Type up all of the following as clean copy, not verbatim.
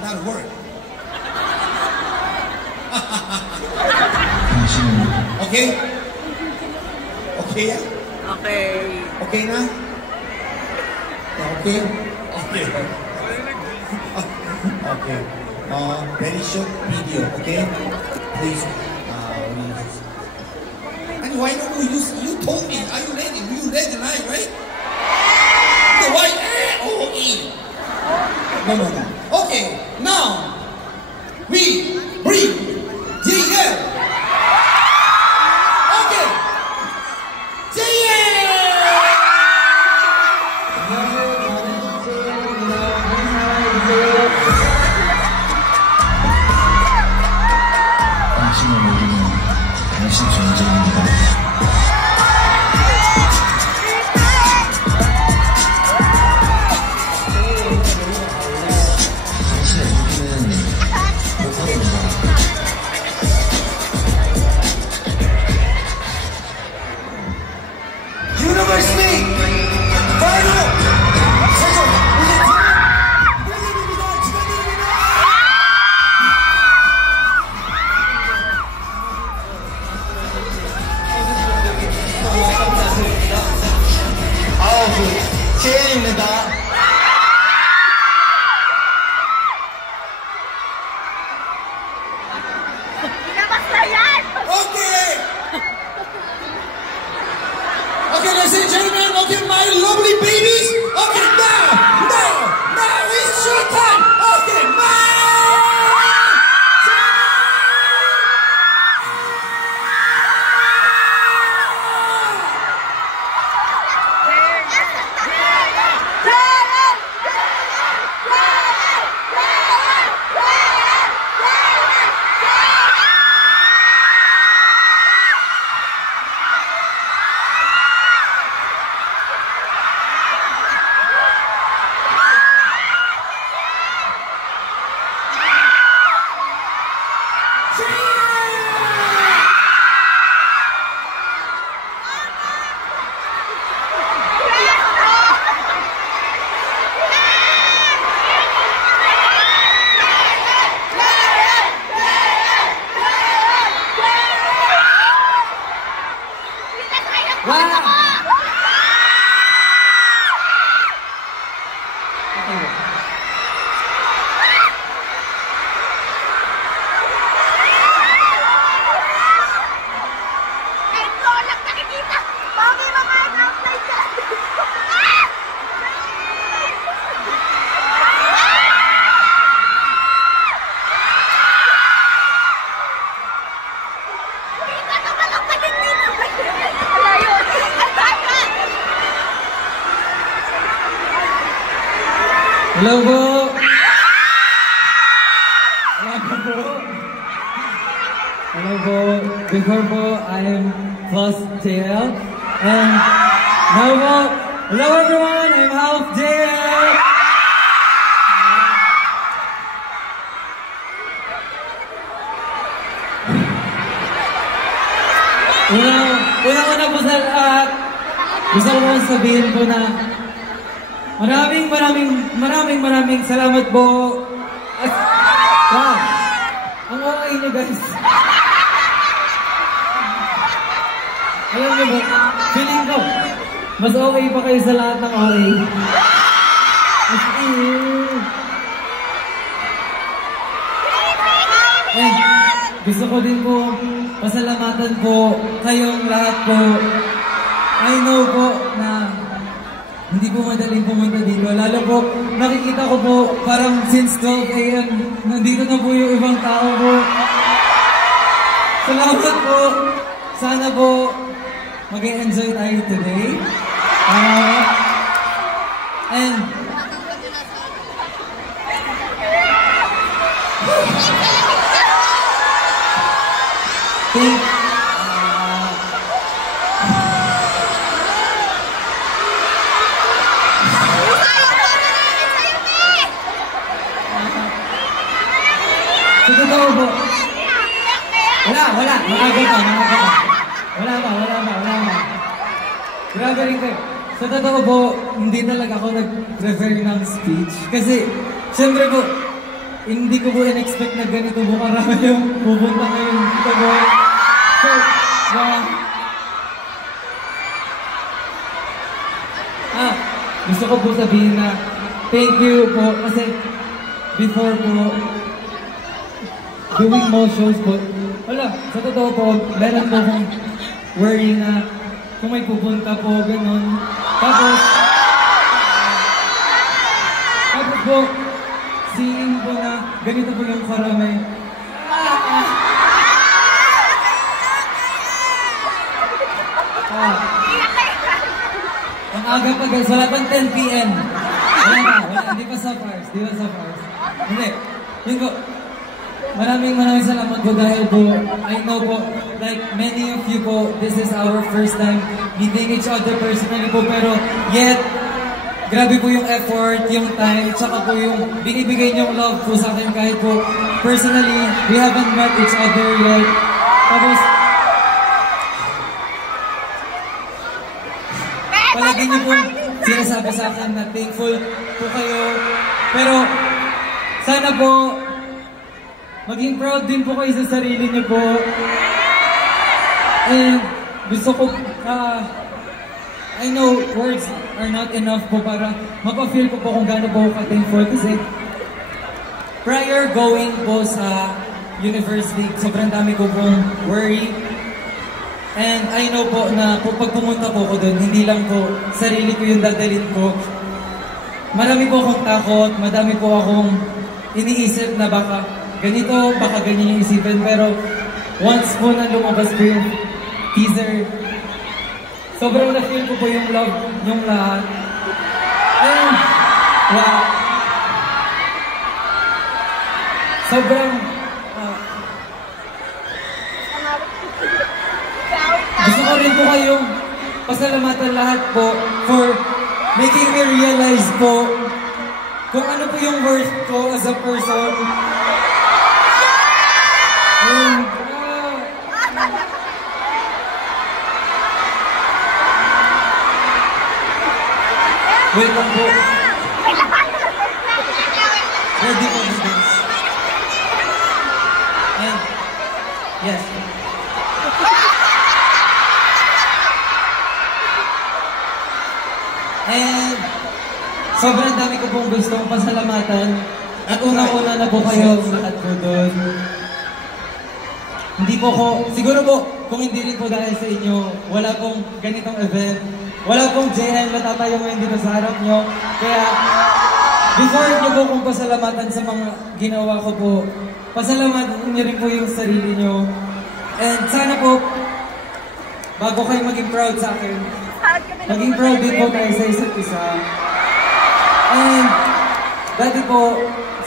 That'll work. Okay? Okay ya? Okay. Okay na? Okay? Okay. Okay. Very short video, okay? Please. And why don't you told me, are you ready? You ready tonight, right? The white O-E. No. Okay, now we bring JL. Okay. JL! 당신을 모르는 당신 존재입니다. 제일입니다. Okay, ladies and gentlemen, okay, my lovely babies. Okay, now it's your time. Okay, Hello po. Hello po. Before po, I am plus JL. And now po, hello everyone, I'm half JL. Una po sa lahat, gusto ko po sabihin po na maraming salamat po. At, wow, ang okay nyo guys. Alam nyo ba, feeling ko, mas okay pa kayo sa lahat ng okay. Gusto ko din po pasalamatan po kayong lahat po. I know po na hindi po madaling pumunta dito. Lalo po, nakikita ko po parang since 12 AM, nandito na po yung ibang tao po. Salamat po. Sana po mag-enjoy tayo today. And totoo po. Wala. Maaga pa. Wala pa. Grabe rin kayo. Sa totoo po, hindi talaga ako nag-prefer ng speech. Kasi, siyempre po, hindi ko po in-expect na ganito po karami yung pupunta ngayon dito po. So, gusto ko po sabihin na thank you po kasi before po doing more shows po, wala, sa totoo po, meron po akong worry na kung may pupunta po, gano'n. Tapos po, seeing po na ganito po yung karami. Ang aga pa guys, wala pang 10 p.m. Wala, hindi pa sa Pars, Hindi, yun po, maraming salamat po dahil po, I know po, like many of you po, this is our first time meeting each other personally po, pero yet, grabe po yung effort, yung time, tsaka po yung binibigay niyong love po sa akin kahit po personally, we haven't met each other yet. Tapos, palagi niyo po sinasabi sa akin na thankful po kayo. Pero, sana po, maging proud din po kayo sa sarili niyo po. And, gusto ko, I know words are not enough po para mapafeel ko po kung gaano po ako ka-thankful kasi prior going po sa university, sobrang dami ko pong worry. And I know po na pag pumunta po ko doon, hindi lang po sarili ko yung dadalhin ko. Marami po akong takot, madami po akong iniisip na baka ganito, baka ganyan yung isipin. Pero once po na lumabas po yung teaser, sobrang na-feel ko po yung love, yung lahat. And, wow. Sobrang, gusto ko rin po kayong pasalamatan lahat po for making me realize po kung ano po yung worth ko as a person. And, wait lang po. Ready po this. And, yes. And, sobrang dami ko pong gustong pasalamatan. At una-una na po kayo lahat po doon. Hindi po ko, siguro po, kung hindi rin po dahil sa inyo, wala pong ganitong event. Wala pong JL na tatayo ngayon dito sa harap nyo. Kaya, before nyo po kung pasalamatan sa mga ginawa ko po, pasalamatan nyo rin po yung sarili nyo. And sana po, bago kayo maging proud sa akin, maging proud din po tayo sa isa't isa. And, dati po,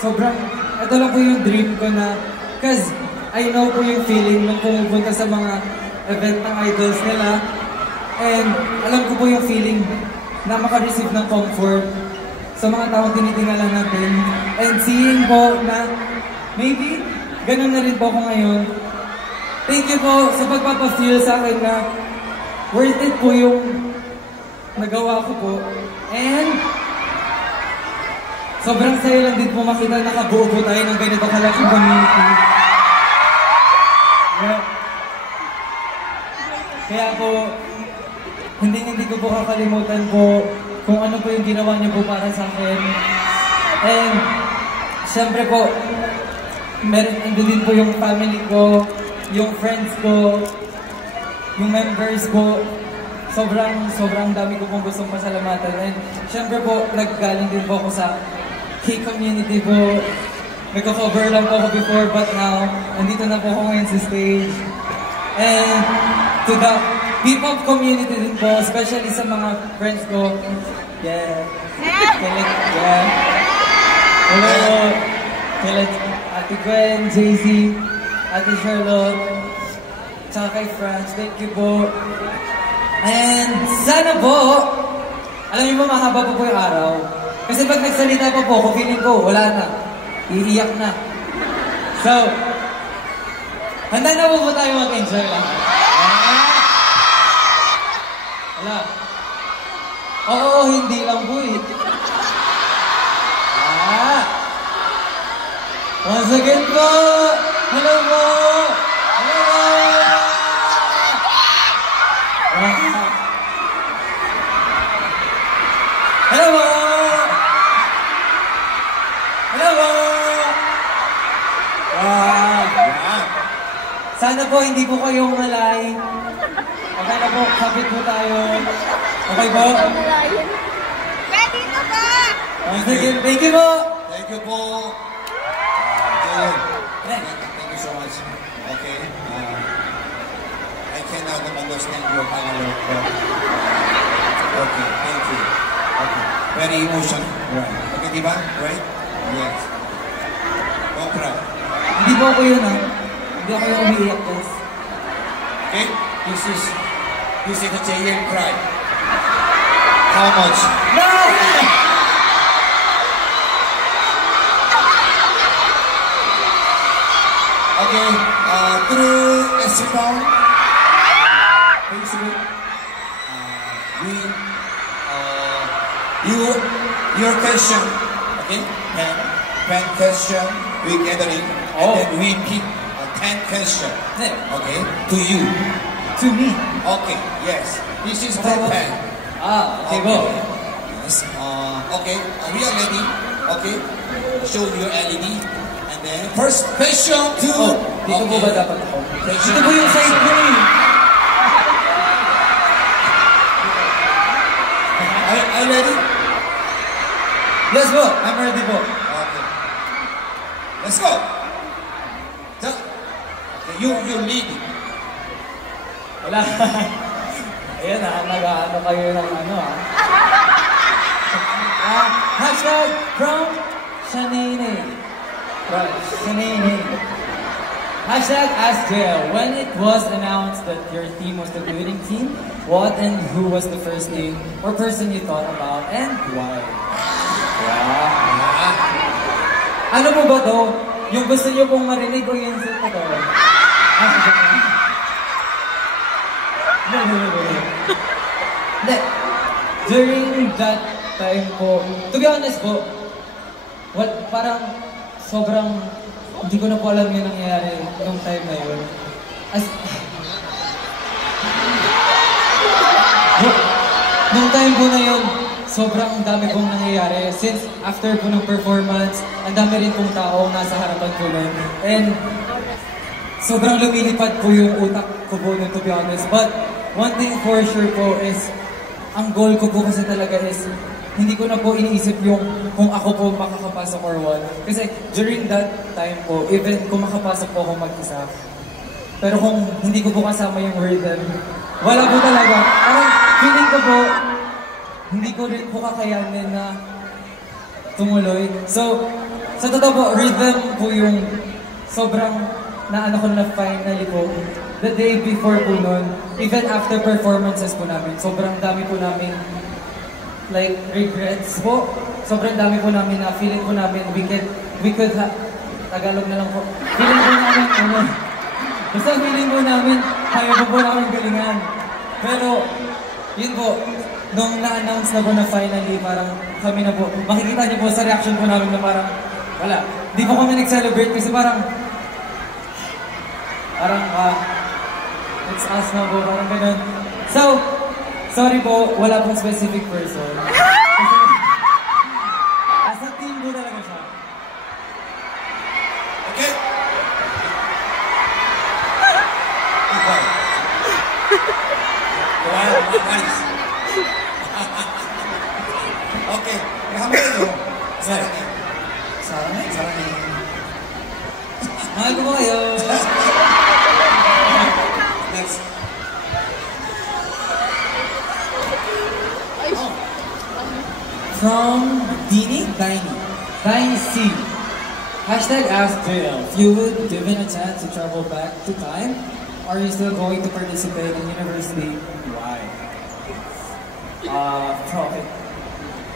sobrang, ito lang po yung dream ko na, cause I know po yung feeling nung pumupunta sa mga event ng idols nila. And alam ko po yung feeling na makareceive ng comfort sa mga taong tinitingala natin. And seeing po na maybe ganun na rin po ako ngayon. Thank you po sa pagpapafeel sa akin na worth it po yung nagawa ko po. And sobrang saya lang din po makita nakabuo po tayo ng ganito kalaking community. Yeah. Kaya po, hindi ko po kakalimutan po kung ano po yung ginawa niyo po para sa akin. And, siyempre po, andun din po yung family ko, yung friends ko, yung members ko. Sobrang dami ko pong gustong pasalamatan. And, siyempre po, naggaling din po ako sa K-community po. Nagko-cover lang po ako before, but now, nandito na po ako ngayon sa stage. And, to the P-pop community din po, especially sa mga friends ko. Yeah. Yeah. Hello. Kailan Ate Gwen, JC, Ate Charlotte, tsaka kay Franz. Thank you po. And sana po, alam niyo ba mahaba pa po yung araw? Kasi pag nagsalita pa po, kung feeling ko, wala na. Iiyak na. So, handa na po tayo mag-enjoy lang. Wala. Oo, hindi lang po eh. Once again po! Hello po! Hello po! Hello po! Hello po! Sana po hindi po kayong malay. Okay na po, kapit po tayo. Okay po? Ready na ba? Once again, thank you po! Thank you po. Thank you so much. Okay. I cannot understand your Tagalog. Okay, thank you. Okay. Very emotional. Right. Okay, di ba? Right? Yes. Don't cry. Hindi po ako yun Hindi ako yung umiiyak, guys. Okay? This is a JM cry. How much? No! Okay, through Instagram, Facebook, your question, okay? Pen question, we gathering, and then we pick 10 question, okay? To you. To me? Okay, yes. This is for pen. Okay, go. Yes. Okay, we are ready. Okay, show your LED. Then, first question to... Dito po ba dapat ako? Question Dito po yung side ko eh. Are you ready? Yes po, I'm ready po. Okay. Let's go. Okay, you lead. Wala. Ayan nag-ano kayo ng Hashtag from Shanine. Hashtag AskJL. When it was announced that your team was the winning team, what and who was the first name or person you thought about and why? Wow. Ano po ba to? Yung gusto niyo pong marinig o yung sa totoo? Hindi. During that time po, to be honest po, parang sobrang, hindi ko na po alam yung nangyayari nung time na yun. Nung time po na yun, sobrang dami pong nangyayari. Since after po ng performance, ang dami rin pong tao nasa harapan po nun. And sobrang lumilipad po yung utak ko po nun, to be honest. But one thing for sure po is, ang goal ko po kasi talaga is, hindi ko na po iniisip yung kung ako po makakapasok or what. Kasi during that time po, even kung makapasok po ako mag-isa, pero kung hindi ko po kasama yung rhythm, wala po talaga. Parang feeling ko po, hindi ko rin po kakayanin na tumuloy. So, sa totoo po, rhythm po yung sobrang naano ko na finally po. The day before po nun, even after performances po namin, sobrang dami po namin like regrets po. Sobrang dami po namin na feeling po namin we could Tagalog na lang po. Feeling po namin basta feeling po namin kaya po namin galingan. Pero yun po, nung na-announce na po na finally parang kami na po, makikita niyo po sa reaction po namin na parang wala. Di po kami nag-celebrate kasi parang it's us na po, parang ganun. So, sorry po, wala pong specific person. Kasi, as a team po talaga siya. Okay? Nice. Okay, hamil nyo. Sarang. Mahal ko po kayo. Next. From Dini C. Hashtag AskJL. If you would given a chance to travel back to time, are you still going to participate in university? Why? Okay.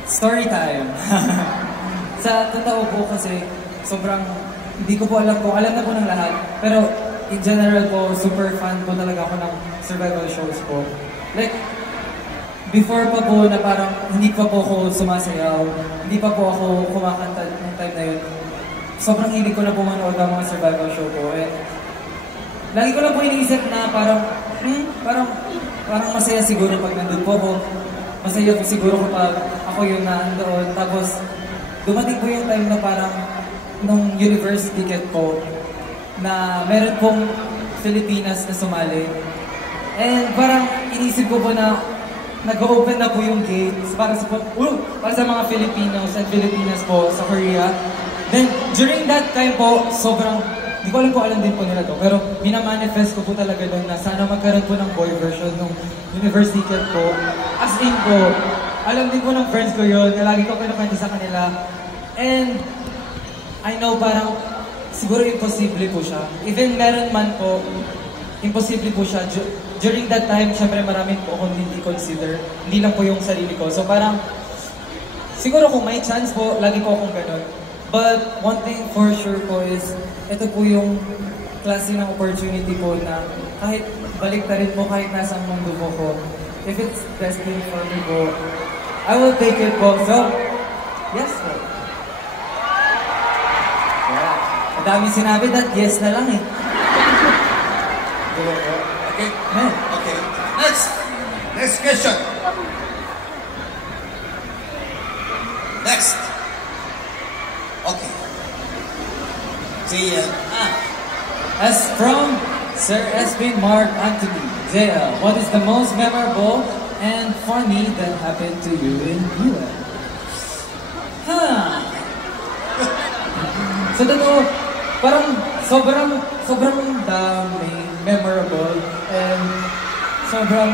Story time. Sa totoo po kasi, sobrang, hindi ko po alam kung alam na po ng lahat, pero in general po, super fan po talaga ako ng survival shows po. Like, before pa po na parang hindi pa po ako sumasayaw, hindi pa po ako kumakanta ng time na yun. sobrang hilig ko na po manood ng mga survival show po. Eh, lagi ko lang po iniisip na parang masaya siguro pag nandun po ako. Masaya po siguro kapag ako yung naandoon. Tapos, dumating po yung time na parang nung university ticket po na meron pong Filipinas na sumali. And parang inisip ko po na nag-open na po yung gates para sa mga Filipinos at Filipinas po sa Korea. Then, during that time po, sobrang, di ko alam po alam din po nila to, pero minamanifest ko po talaga doon na sana magkaroon po ng boy version ng university ticket po. As in po, alam din po ng friends ko yun, na lagi ko kinukwento sa kanila. And, I know parang, siguro imposible po siya. Even meron man po, imposible po siya. During that time, syempre maraming po akong hindi consider. Hindi lang po yung sarili ko. So parang, siguro kung may chance po, lagi ko akong ganun. But one thing for sure po is, ito po yung klase ng opportunity po na kahit balik na rin po, kahit nasa mundo po ko, if it's destined for me po, I will take it po. So, yes po. Yeah. Ang daming sinabi that yes na lang eh. Okay. Okay. Next question. Next. Okay. See ya. As from Sir S.B. Mark Anthony, JL, what is the most memorable and funny that happened to you in UN? So totoo, parang sobrang dami memorable and sobrang,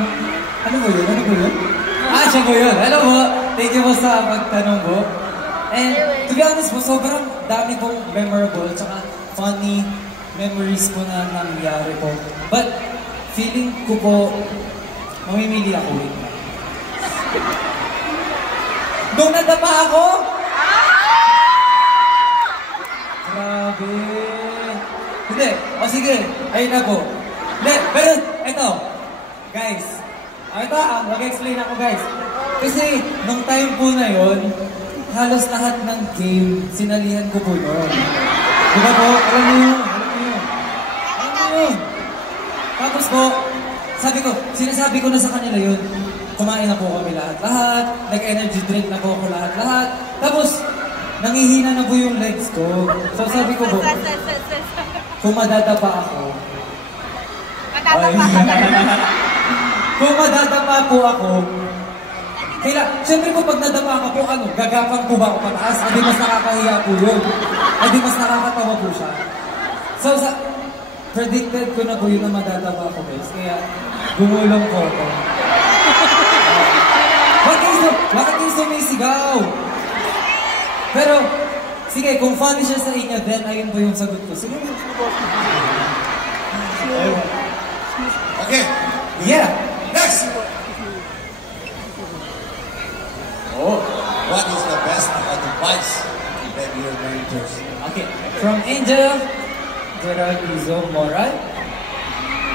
ano po yun? Siya po yun. Hello po. Thank you po sa pagtanong po. And to be honest po, sobrang dami pong memorable tsaka funny memories po na nangyari po. But feeling ko po, mamimili ako rin. Nung nadapa ako? Grabe. Hindi. O sige, ayun na po. Hindi, pero ito. Guys, ito, mag-explain ako guys. Kasi nung time po na yon, halos lahat ng game, sinalihan ko po yun. Diba po? Alam niyo yun. Tapos po, sinasabi ko na sa kanila yun, kumain na po kami lahat-lahat, nag-energy drink na po ako lahat-lahat. Tapos, nangihina na po yung legs ko. So sabi ko po, kung madadapa ako, kung madadapa po ako, siyempre po pag nadapa ka po, gagapang po ba ako pataas? Hindi mas nakakahiya po yun. Hindi mas nakakatawa po siya. So, predicted ko na po yun na madadapa ako guys. Kaya, gumulong po ako. Bakit yung sumisigaw? Pero, sige, kung funny siya sa inyo, then ayun po yung sagot ko. Sige. Okay. Yeah. Next. What is the best advice that your mentors? Okay. From Angel Gerardizo Moral.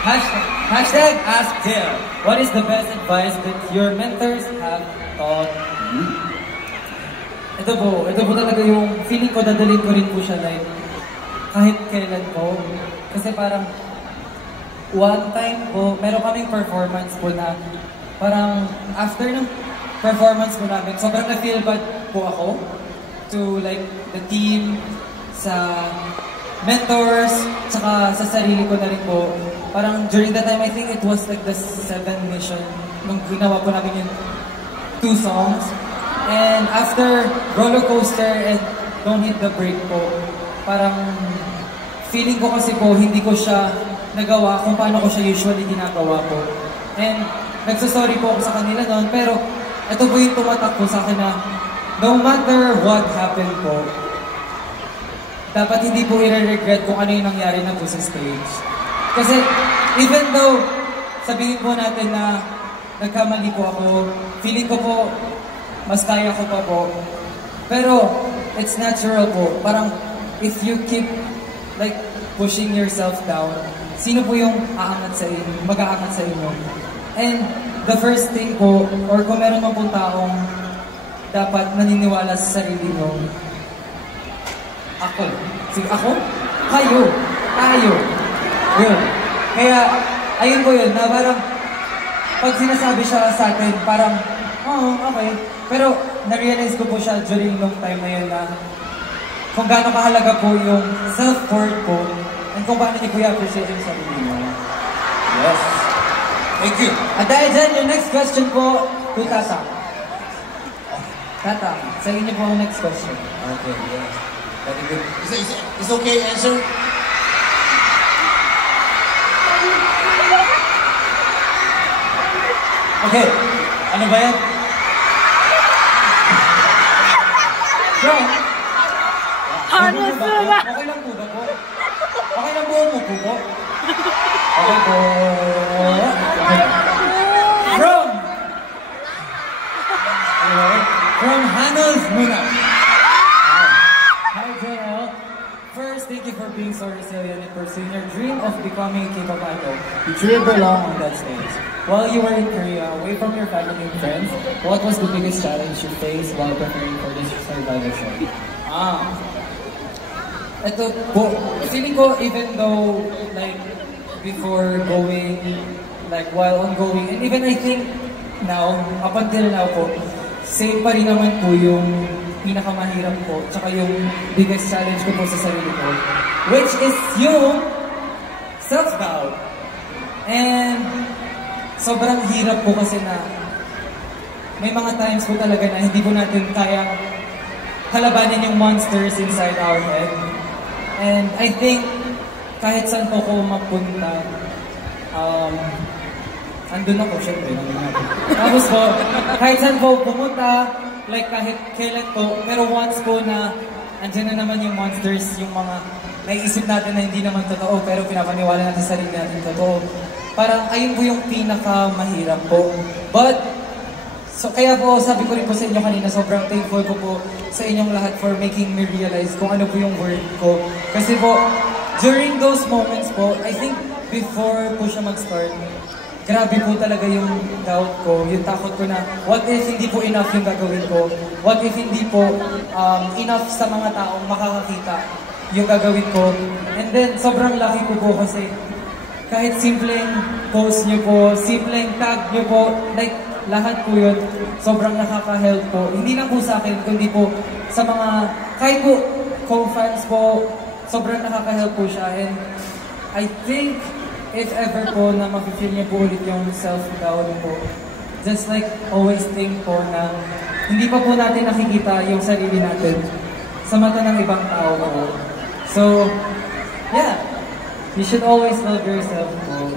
Hashtag Ask Jill. What is the best advice that your mentors have taught you? Ito po talaga yung feeling ko, dadalhin ko rin po siya like kahit kailan po. Kasi parang one time po, meron kaming performance po na parang after ng performance po namin, sobrang na-feel bad po ako to like the team, sa mentors, tsaka sa sarili ko na rin po. Parang during that time, I think it was like the 7th mission nung ginawa po namin yung 2 songs. And after Roller Coaster and Don't Hit the Brake po, parang feeling ko kasi po hindi ko siya nagawa kung paano ko siya usually ginagawa po. And nagsasorry po ako sa kanila noon, pero ito po yung tumatak po sa akin na no matter what happened po, dapat hindi po i-regret kung ano yung nangyari na po sa stage. Kasi even though sabihin po natin na nagkamali po ako, feeling ko po mas kaya ko pa po. Pero it's natural po. Parang if you keep like pushing yourself down, sino po yung aangat sa inyo, mag-aangat sa inyo? And the first thing po, or kung meron man pong taong dapat naniniwala sa sarili nyo, ako. Sige, ako? Kayo. Tayo. Yun. Kaya, ayun po yun, na parang, pag sinasabi siya sa atin, parang, okay. Pero, na-realize ko po siya during nung time na yun na kung gaano kahalaga po yung self-worth po and kung paano niyo po i-appreciate yung sarili niyo. Yes. Thank you. At dahil dyan, yung next question po, to Tata. Tata, sa inyo po ang next question. Okay, yes. Very good. Is okay answer? Okay, ano ba yan? Bro, Ano sila? okay lang po ba po? Okay lang po mo po po? Okay po. From Hanos muna. Hi JL. First, thank you for being so resilient and pursuing your dream of becoming a K-pop idol. You truly belong on that stage. While you were in Korea, away from your family and friends, what was the biggest challenge you faced while preparing for this survival show? Ito po, feeling ko even though like before going, like while ongoing, and even I think now, up until now po, same pa rin naman po yung pinakamahirap po, tsaka yung biggest challenge ko po sa sarili ko, which is yung self-doubt. And sobrang hirap po kasi na may mga times po talaga na hindi po natin kayang kalabanin yung monsters inside our head. And I think kahit saan po ko mapunta, andun ako, syempre, nandun ako. Tapos po, kahit saan po pumunta, like kahit kailan po, pero once po na andyan na naman yung monsters, yung mga naiisip natin na hindi naman totoo, pero pinapaniwala natin sa sarili natin totoo. Parang ayun po yung pinakamahirap po. But, so kaya po sabi ko rin po sa inyo kanina, sobrang thankful ko po sa inyong lahat for making me realize kung ano po yung word ko. Kasi po, during those moments po, I think before po siya mag-start, grabe po talaga yung doubt ko, yung takot ko na what if hindi po enough yung gagawin ko? What if hindi po enough sa mga taong makakakita yung gagawin ko? And then, sobrang lucky ko po kasi kahit simpleng post nyo po, simpleng tag nyo po, like lahat po yun, sobrang nakaka-help po. Hindi lang po sa akin, kundi po sa mga, kahit po co-fans po, sobrang nakaka-help po siya. And I think, if ever po na mapifeel niyo po ulit yung self-doubt po, just like always think po na hindi pa po natin nakikita yung sarili natin sa mata ng ibang tao po. So, yeah, you should always love yourself po.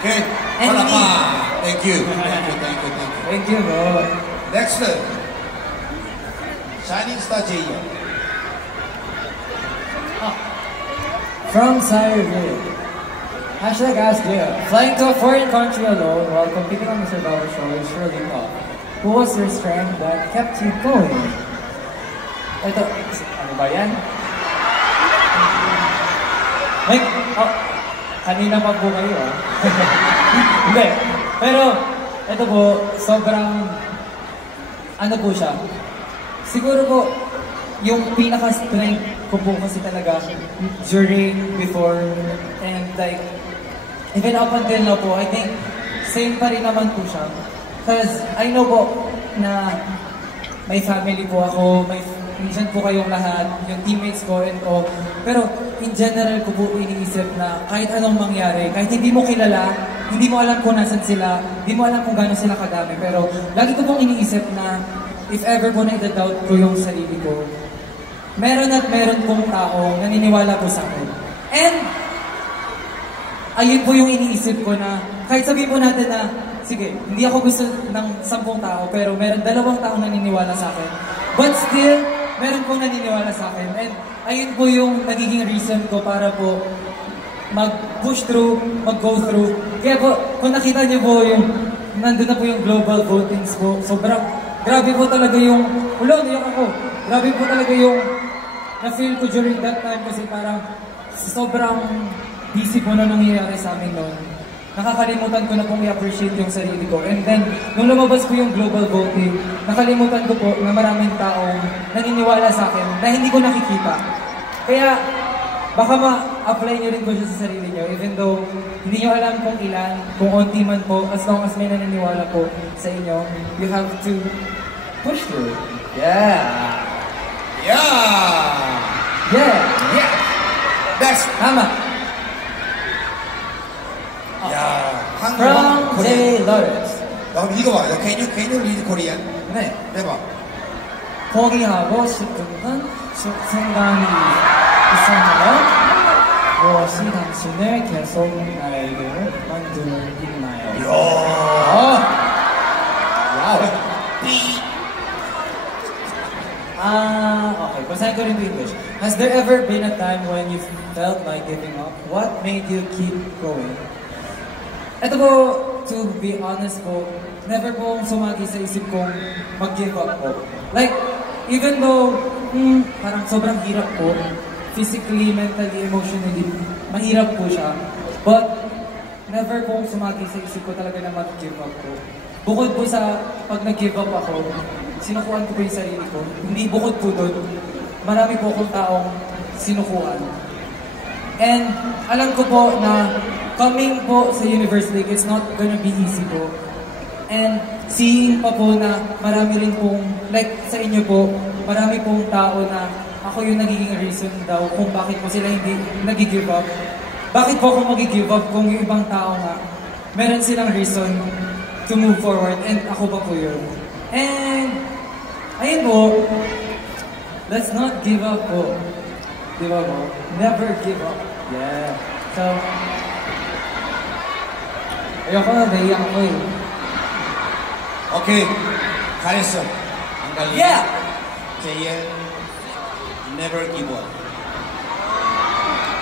Okay, wala pa. Thank you. Thank you, thank you, thank you. Thank you, bro. Next, Shining Star J.O. From Sireville. Hashtag Ask Jaya. Flying to a foreign country alone while competing on the survival show is surely tough. Who was your strength that kept you going? Ito, ano ba yan? Like, kanina pa po kayo Hindi. Pero, ito po, sobrang, ano po siya? Siguro po, yung pinaka-strength ko po kasi talaga during, before, and like, even up until now po, I think, same pa rin naman po siya. Because I know po na may family po ako, minsan po kayong lahat, yung teammates ko and all. Pero in general ko po iniisip na kahit anong mangyari, kahit hindi mo kilala, hindi mo alam kung nasan sila, hindi mo alam kung gano'n sila kadami. Pero lagi ko pong iniisip na if ever po na-doubt ko yung sarili ko, meron at meron pong tao naniniwala po sa akin. And ayun po yung iniisip ko na kahit sabihin po natin na sige, hindi ako gusto ng 10 tao pero meron 2 tao naniniwala sa akin. But still, meron pong naniniwala sa akin. And ayun po yung nagiging reason ko para po mag-push through, mag-go through. Kaya po, kung nakita niyo po yung nandun na po yung global votings po, sobrang grabe po talaga yung naiyak ako. Grabe po talaga yung na-feel ko during that time kasi parang sobrang busy po na nangyayari sa amin noon. nakakalimutan ko na pong i-appreciate yung sarili ko. And then, nung lumabas ko yung global voting, nakalimutan ko po na maraming taong naniniwala sa akin na hindi ko nakikita. Kaya, baka ma-apply nyo rin po siya sa sarili nyo, even though hindi nyo alam kung ilan, kung onti man po, as long as may naniniwala po sa inyo, you have to push through. Yeah! Yeah! Yeah! Yeah! That's Tama! yeah. From J. Lawrence. 너 읽어봐. 너 can you read Korean? 네. 해봐. 포기하고 싶은 건 생각이 있었나요? 무엇이 당신을 계속 나에게 만들었나요? 야. 와우. Okay. Basahin ko rin to English. Has there ever been a time when you felt like giving up? What made you keep going? Ito po, to be honest po, never po akong sumagi sa isip kong mag-give up po. Like, even though, parang sobrang hirap po, physically, mentally, emotionally, mahirap po siya. But, never po akong sumagi sa isip ko talaga na mag-give up po. Bukod po sa pag nag-give up ako, sinukuan ko po yung sarili ko. Hindi bukod po doon, marami po akong taong sinukuan. And alam ko po na coming po sa University, it's not gonna be easy po. And seeing pa po na marami rin pong, like sa inyo po, marami pong tao na ako yung nagiging reason daw kung bakit po sila hindi nag-give up. Bakit po ako mag-give up kung yung ibang tao nga, meron silang reason to move forward, and ako pa po yun. And, ayun po, let's not give up po. Di ba po? Never give up. Yeah. So, ayoko na, naiyak ako eh. Okay. 잘했어. 안 갈리게. Yeah! JL, never give up.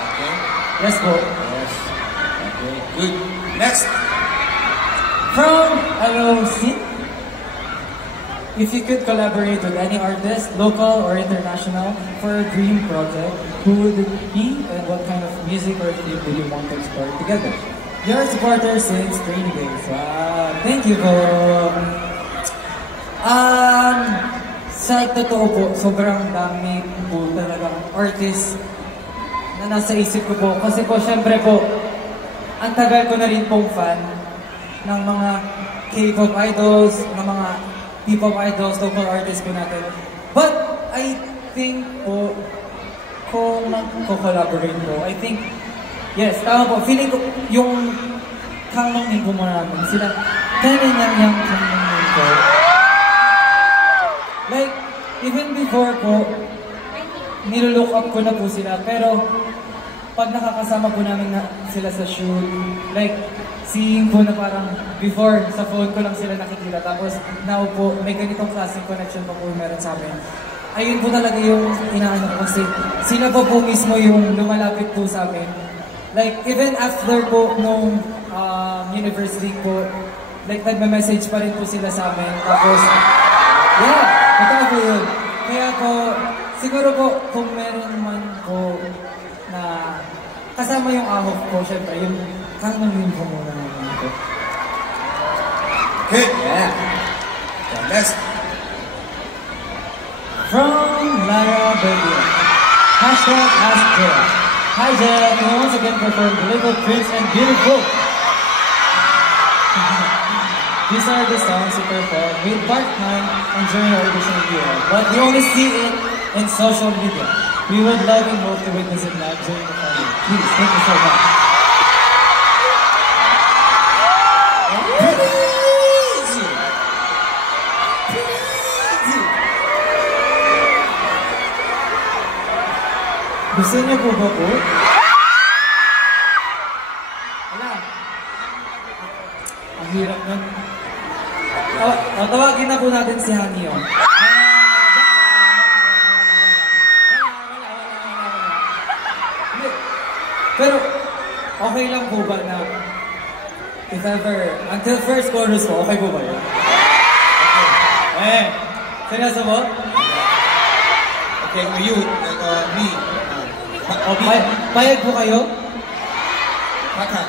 Okay? Let's go. Yes. Okay, good. Next. From LOC, if you could collaborate with any artist, local or international, for a dream project, who would it be and what kind of music or theme would you want to explore together? Your supporter since training days. Wow, thank you po. Sa totoo po, sobrang dami po talagang artist na nasa isip ko po. Kasi po, syempre po, ang tagal ko na rin pong fan ng mga K-pop idols, ng mga P-pop idols, local artists po natin. But I think po, kung mag-collaborate po, I think, yes, tama po, feeling ko yung Kangmangmin po muna namin, sila, kanya-nyang Kangmangmin po. Like, even before po, nilulook up ko na po sila, pero pag nakakasama po namin na sila sa shoot, like, seeing po na parang before, sa phone ko lang sila nakikita, tapos now po, may ganitong klaseng connection pa po meron sa amin. Ayun po talaga yung inaano ko kasi sila po mismo yung lumalapit po sa amin. Like, even after po nung university po, like, nagme-message pa rin po sila sa amin. Tapos, yeah, ito po yun. Kaya po, siguro po, kung meron man po na kasama yung ahok po, syempre, yung Kangmangmin po muna naman po. Okay. Yeah. So, next. From Lara Bergia. Hashtag Ask Jill. Hi Jill, we once again perform The Little Prince and Beautiful. These are the songs we perform with part-time and during our audition year, but we only see it in social media. We would love and hope to witness it live during the party. Please, thank you so much. Gusto niyo po ba po? Wala. Ang hirap nun. Tawagin na po natin si Hanyo. Pero, okay lang po ba na if ever, until first chorus po, okay po ba yun? Okay. Seryoso mo? Okay, you, me. Payag po kayo? Baka.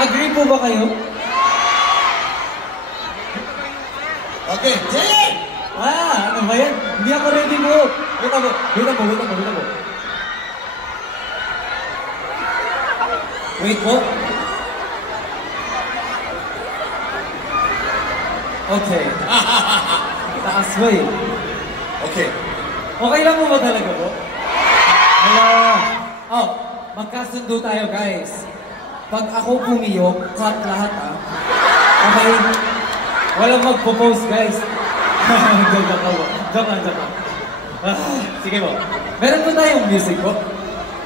Agree po ba kayo? Okay, Jay! Ano ba yan? Hindi ako ready po. Wait ako. Wait po. Okay. Taas ba eh? Okay. Okay lang po ba talaga po? Magkasundo tayo guys. Pag ako pumiyok, cut lahat Okay? Walang magpo-post guys. Joke lang. Sige po. Meron po tayong music po.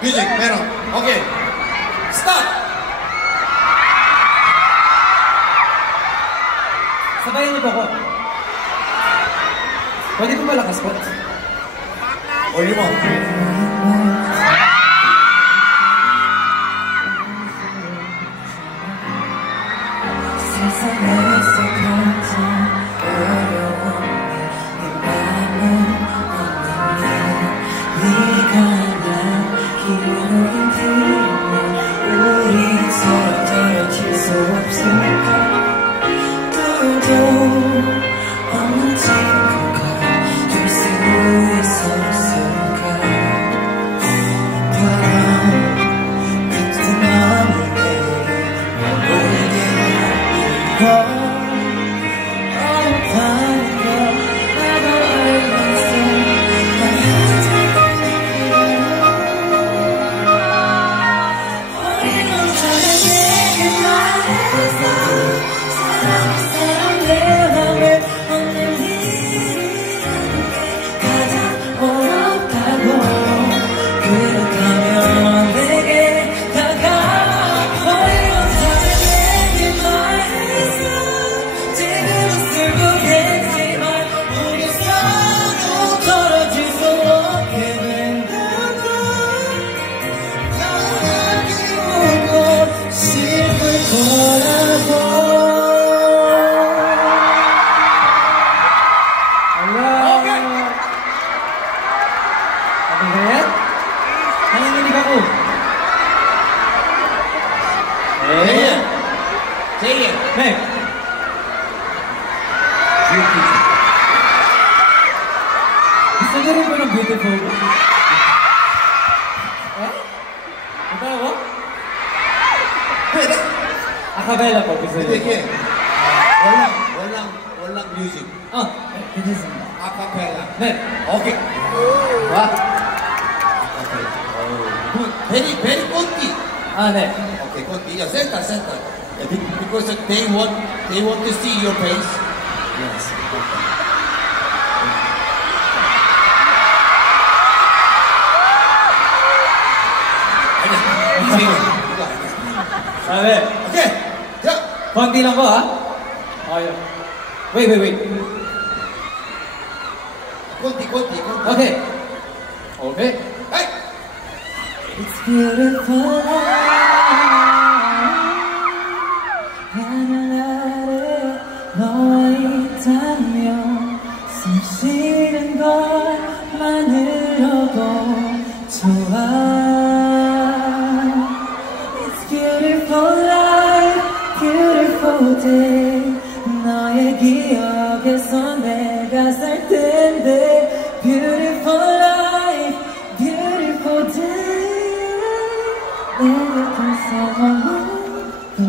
Music, meron. Okay. Start! Sabayan niyo po ako. Pwede po malakas po? Uli mo. 세상에서 가장 어려운 내 맘은 없는 네가 난 기록이 들면 우리 서로 떨어질 수 없을까 둘도 없는 친구가 될 수 있었을까 바람 같은 마음을 내게 Gusto niyo rin po ng beautiful? Ito ako? Pwede. Acapella po, gusto niyo? Sige. Walang music. It is. Acapella. 네. Okay. What? Okay. Good. Very conti. 네. Okay, conti. Yeah, center. Yeah, because they want to see your face. Yes. 네. Okay. Yeah. konti lang po, ha? Okay. Wait. Konti. Okay. Okay. Hey. It's beautiful 하늘아래 너와 있다면 숨 쉬는 것만으로도 좋아 It's beautiful life, beautiful day 너의 기억에서 내가 살 텐데 Beautiful life, beautiful day 내 곁에 서머는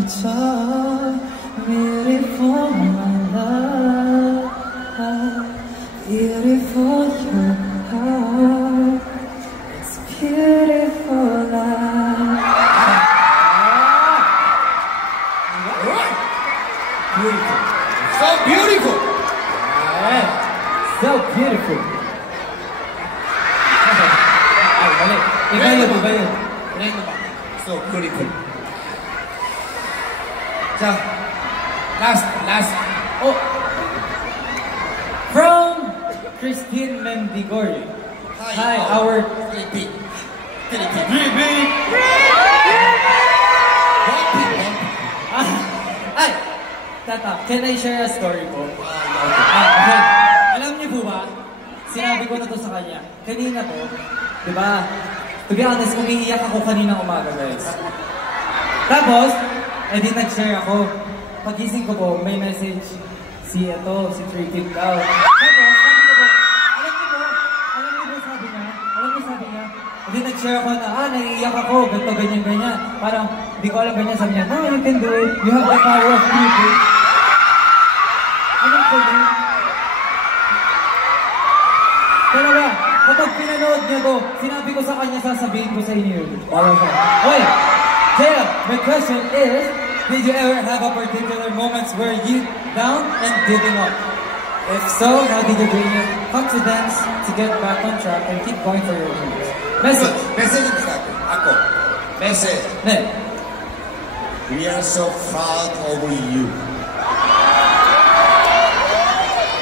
저 Beautiful my love Beautiful your heart It's beautiful life Beautiful. So beautiful. Yeah. So beautiful. Balik. Iba yun. So beautiful. 자, last. Oh. From Christine Mendigori. Hi, our Philippine. Ay, Tata, can I share a story po? Okay. Alam niyo po ba, sinabi ko na to sa kanya, kanina po, di ba, to be honest, umiiyak ako kaninang umaga, guys. Tapos, Eh di nag-share ako. Pagising ko po, may message si 3 daw. Tapos, sabi ko po, alam niyo po sabi niya, hindi nag-share ako na, naiiyak ako, ganito, ganyan. Parang, hindi ko alam ganyan, sabi niya, no, you can do it, you have the power of beauty. Anong ko yun? Talaga, kapag pinanood niya to, sinabi ko sa kanya, sasabihin ko sa inyo. Para siya. Oy, Jaya, my question is, did you ever have a particular moments where you down and giving up? If so, how did you bring your confidence to get back on track and keep going for your dreams? Message. Message ako. Message. Ne. We are so proud of you.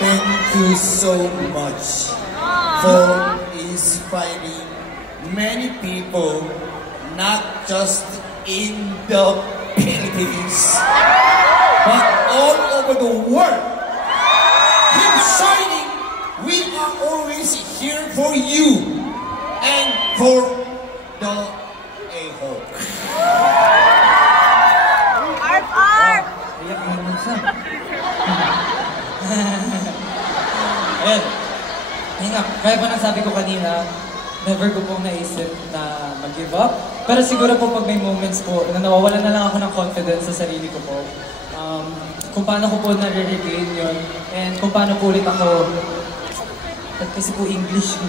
Thank you so much for inspiring many people, not just in the Philippines, but all over the world. Keep shining. We are always here for you and for the a-hole. Arf! Iyak mo naman siya. Ayan. Ayun nga, kaya pa nasabi ko kanina, never ko pong naisip na mag-give up. Pero siguro po pag may moments po na nawawalan na lang ako ng confidence sa sarili ko po, kung paano ko po nare-regain yun, and kung paano po ulit ako, kasi po English.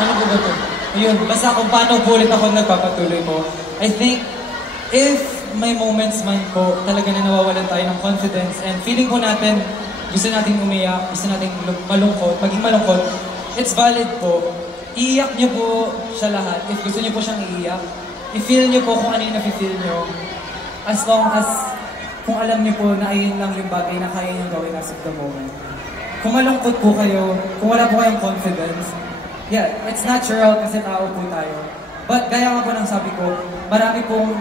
Ano po ba ito? Ayun, basta kung paano po ulit ako nagpapatuloy po. I think, if may moments man po, talaga na nawawalan tayo ng confidence, and feeling po natin, gusto natin umiyak, gusto natin malungkot, maging malungkot, it's valid po. Iiyak niyo po siya lahat. If gusto niyo po siyang iiyak, i-feel niyo po kung ano yung nafe-feel niyo. As long as, kung alam niyo po na ayun lang yung bagay na kaya niyong gawin as of the moment. Kung malungkot po kayo, kung wala po kayong confidence, yeah, it's natural kasi tao po tayo. But gaya nga po ng sabi ko, marami pong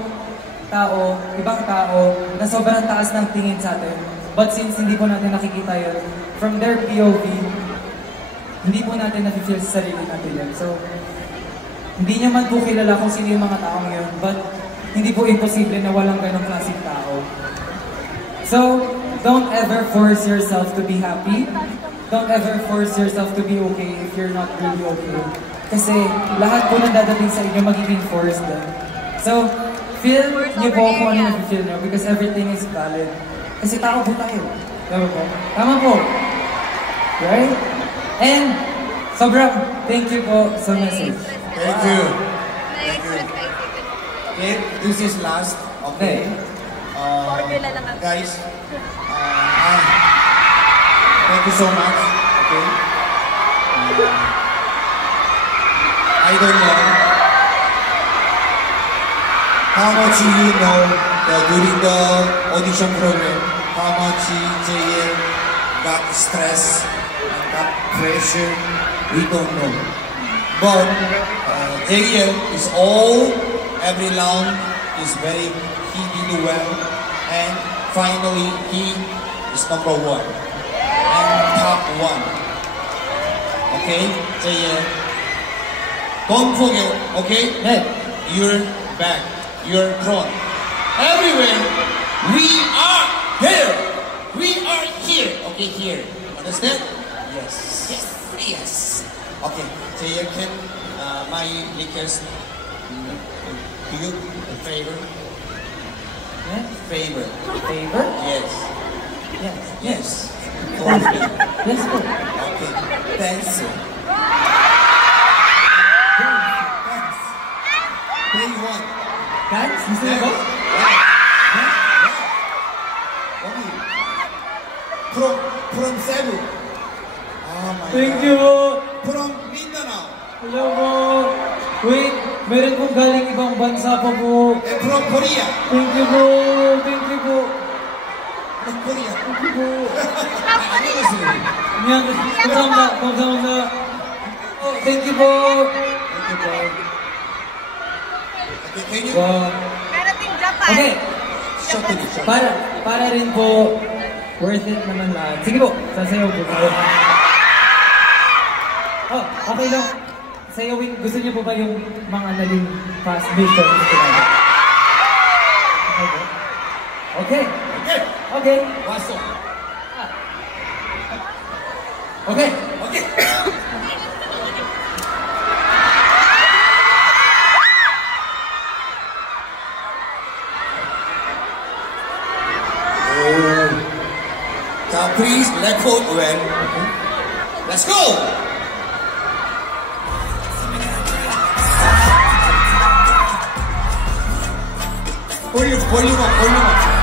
tao, ibang tao, na sobrang taas ng tingin sa atin. But since hindi po natin nakikita yun, from their POV, hindi po natin nafe-feel sa sarili natin yun. So, hindi nyo man po kilala kung sino yung mga taong yun, but hindi po imposible na walang ganong klaseng tao. So, don't ever force yourself to be happy. Don't ever force yourself to be okay if you're not really okay. Kasi lahat po nang dadating sa inyo magiging forced din. So, feel nyo po kung ano nafe-feel nyo because everything is valid. Kasi tao po tayo. Tama po? Tama po. Right? And, sobrang thank you po sa message. Thank you. Thank you. Okay, this is last. Okay. Guys, thank you so much. Okay. I don't know how much you know that during the audition program, how much JL got stress and got pressure. We don't know. But JL is every round is very, he did well. And finally, he is number 1 and top 1. Okay, JL. Don't forget, okay? Hey. You're back. You're front. Everywhere, we are here. We are here. Okay, here. Understand? Yes. Yes. Yes. Okay, JL can my liquors. Do you favor? Yeah? Favor. Favor? Yes. Yes. Yes. For me. Yes po. Okay. Thanks. Thanks. Day 1. Thanks? Gusto niyo ba? Okay. From Cebu. Oh my Thank God. you po. From Mindanao. Hello po. Wait, meron pong galing ibang bansa pa po. And from Korea. Thank you po. Thank you po. From Korea. Thank you po. 안녕하세요. 감사합니다. 감사합니다. Oh, thank you po. Thank you, bro. Okay, can you? Wow. Karating Japan. Okay. Shut it. Para rin po, worth it naman lahat. Sige po, sasayaw po tayo. Oh, okay lang. Sayawin, gusto niyo po ba yung mga naling fast beat? Okay po? Okay. Okay. Okay. One song. Okay. Okay. Oh. Now please record when. Let's go. Volume up.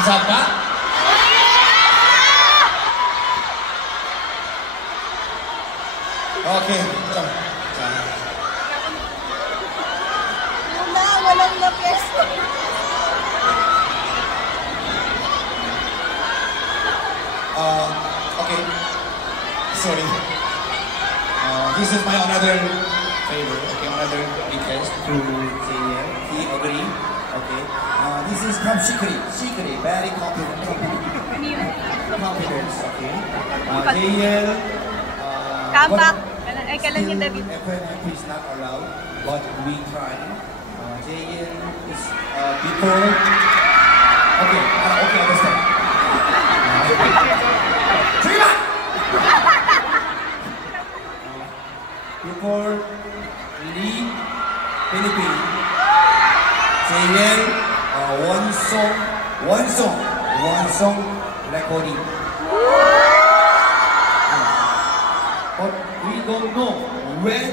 Saka? Okay. Walang lapis. Okay. Sorry. This is my another favor. Okay, another request to say he agree. Okay. This is from Secret. Very confident. Confidence. Okay. JL. Kampak. Kailan niya David? FNF is not allowed, but we try. JL is before. Okay. Okay, understand. Before leave Philippines, JL one song recording. But we don't know when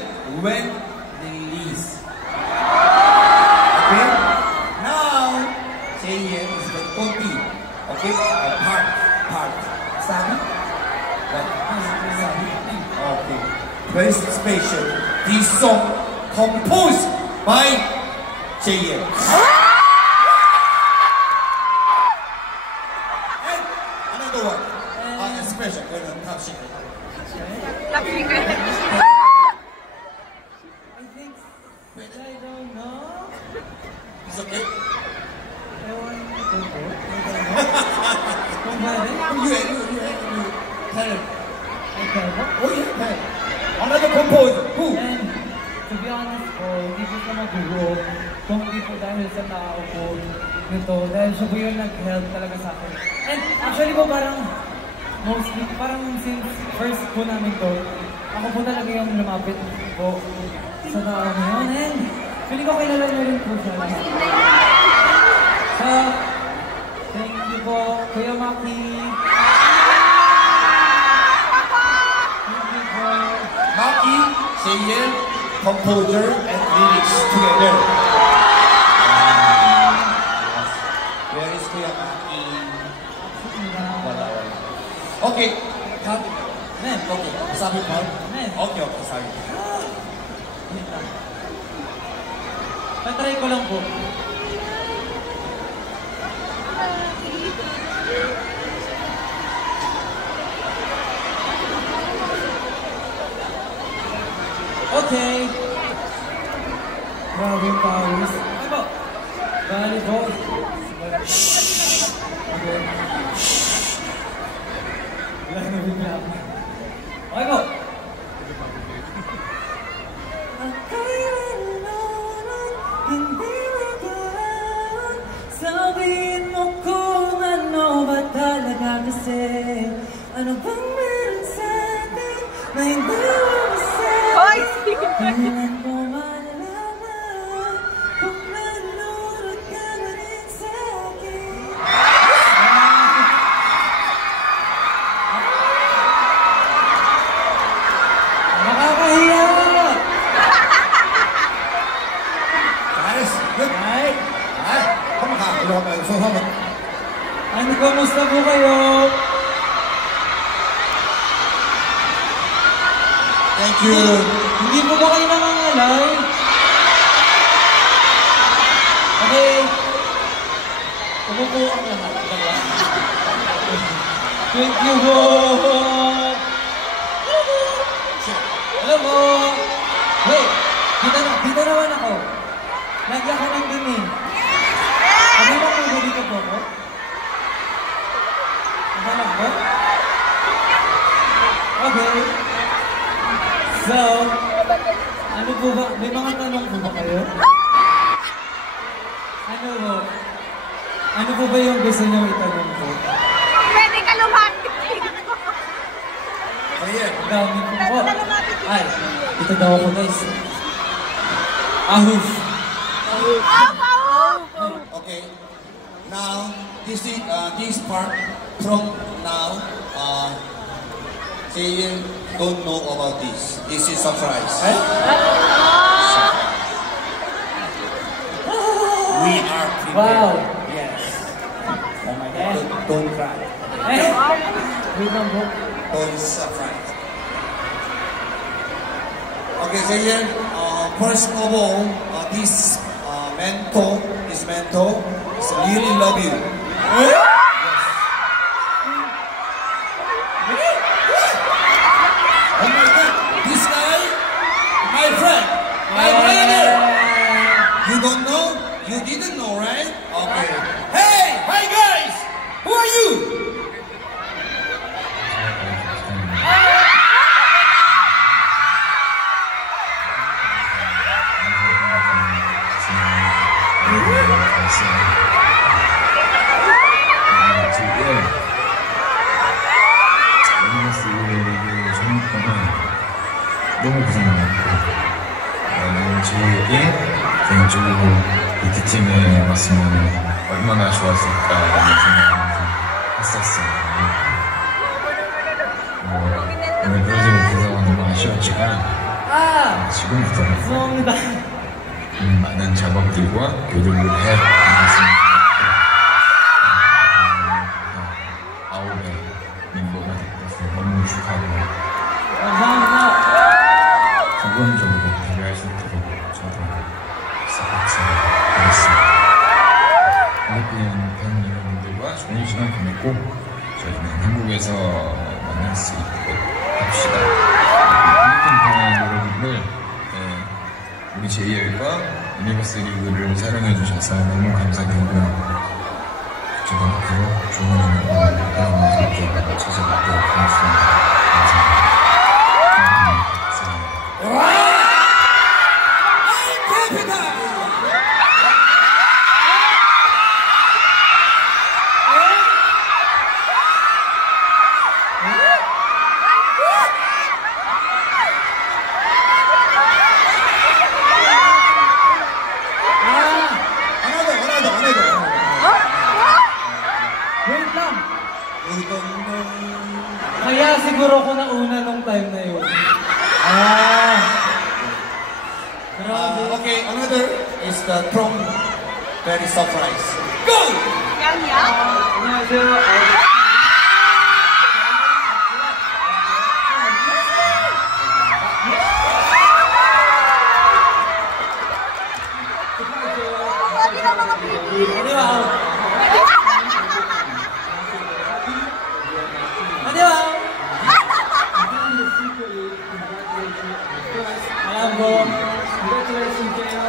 they release. Okay? Now, Jaehyun is going to compete. Okay? Part. Sabi? Okay. Very special. This song composed by Jaehyun. And another one. Special. Top secret. Top secret. I think, I don't know. It's okay? Ewan ko po. Kung pwede. You tell him. Ay, kaya po? Oh yeah, tell him. Another composer. Who? And, to be honest po, hindi ko siya magulo kung hindi po dahil sa tao po nito. Dahil siya po yung nag-help talaga sa akin. And actually po parang, mostly, parang since first po namin to, ako po talaga yung lumapit po sa tao ngayon. And feeling ko kilala niyo rin po siya lahat. So, thank you po, Kuya Maki. Thank you po. Maki, Jaehyun, composer, and lyrics together. Yes. Where is Kuya Maki? Wala. Okay. Cut. Men. Okay. Sabi mo? Men. Okay, sabi. Patry ko lang po. Okay. Grabe yung powers. Ano po? Bali po. Okay. Wala na bigla ako. Okay po. Hindi magaan. Sabihin mo kung ano ba talaga kasi. Ano bang meron sa atin na hindi mo masabi? Hoy! Kailan mo malalaman kung nanurot ka na rin sa akin? Nakakahiya! Guys, good. Ay! Ay, kumakakulo ka tayo. So, Ano, kamusta po kayo? thank you. Hindi po ba kayo nangangalay? Okay. Umupo ang lahat. Thank you po. Hello po. Wait, dito naman ako. Lagi ako ng dumi. Ano ba kung dito po ako? Ano lang po? Okay. So, ano po ba? May mga tanong po ba kayo? Ano po? Ano po ba yung gusto niyong itanong po? Pwede ka lumapit dito. Ayan. Dami po po. Pwede ka lumapit dito. Ay, ito daw ako guys. Ahuf. Okay. Now, this part from now, Jaehyun don't know about this. This is surprise. We are prepared. Wow. Yes. Oh my God. Don't cry. Eh, wait lang po. Don't surprise. Okay, Jaehyun. First of all, this mentor is really love you. Oh my God, this guy, my friend, my brother. You don't know? You didn't know, right? Okay. Hey, hi guys, who are you? 너무 고생 많았고 저에게 개인적으로 비트팀에 왔으면 얼마나 좋았을까라는 생각을 했었어요. 오늘 그러지 못해서 너무 아쉬웠지만 지금부터는 죄송합니다. 많은 작업들과 교류를 해나갔습니다. 아홉의 멤버가 되어서 너무 축하하고 감사합니다. 성공적으로 데뷔할 수 있도록 저도 서포트 하겠습니다. 필리핀 팬 여러분들과 좋은 시간 보냈고 저희는 한국에서 만날 수 있도록 합시다. 필리핀 팬 여러분들 우리 JL과 유니버스 리그를 사랑해주셔서 너무 감사드리고요. 제가 앞으로 좋은 여러분들께 찾아뵙도록 하겠습니다. 감사합니다. Wait lang. Kaya siguro ko nauna nung time na yun. Grabe. Okay, another is the Throng Very Surprise. Go! Yan, yan. 안녕하세요. Pwede na mga baby. 안녕. 안녕. Alam ko. Congratulations kayo.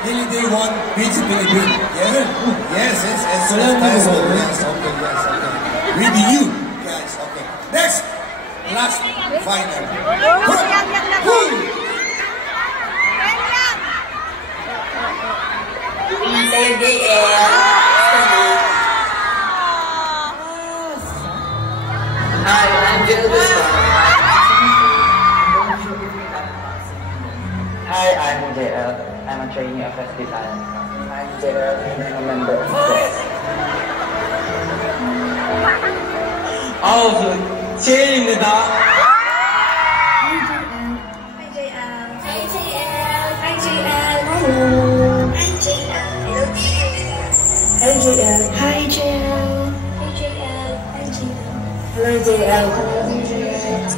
Really day one beats Philippines. Yeah? Yes. Yes, okay. Really you guys, okay. Next, last, final. Yan, yan na po. Yan, yan. Hi, I'm Jill Hi, I'm JL. I'm a trainee of SD Talent. I'm JL and I'm a member of SWES. 제일입니다. Hi, JL. Hi, JL. Hi, JL. Hello. Hi, JL. Hello, JL. Hi, JL. Hi, JL. Hi, JL. Hello, JL. Hello, JL.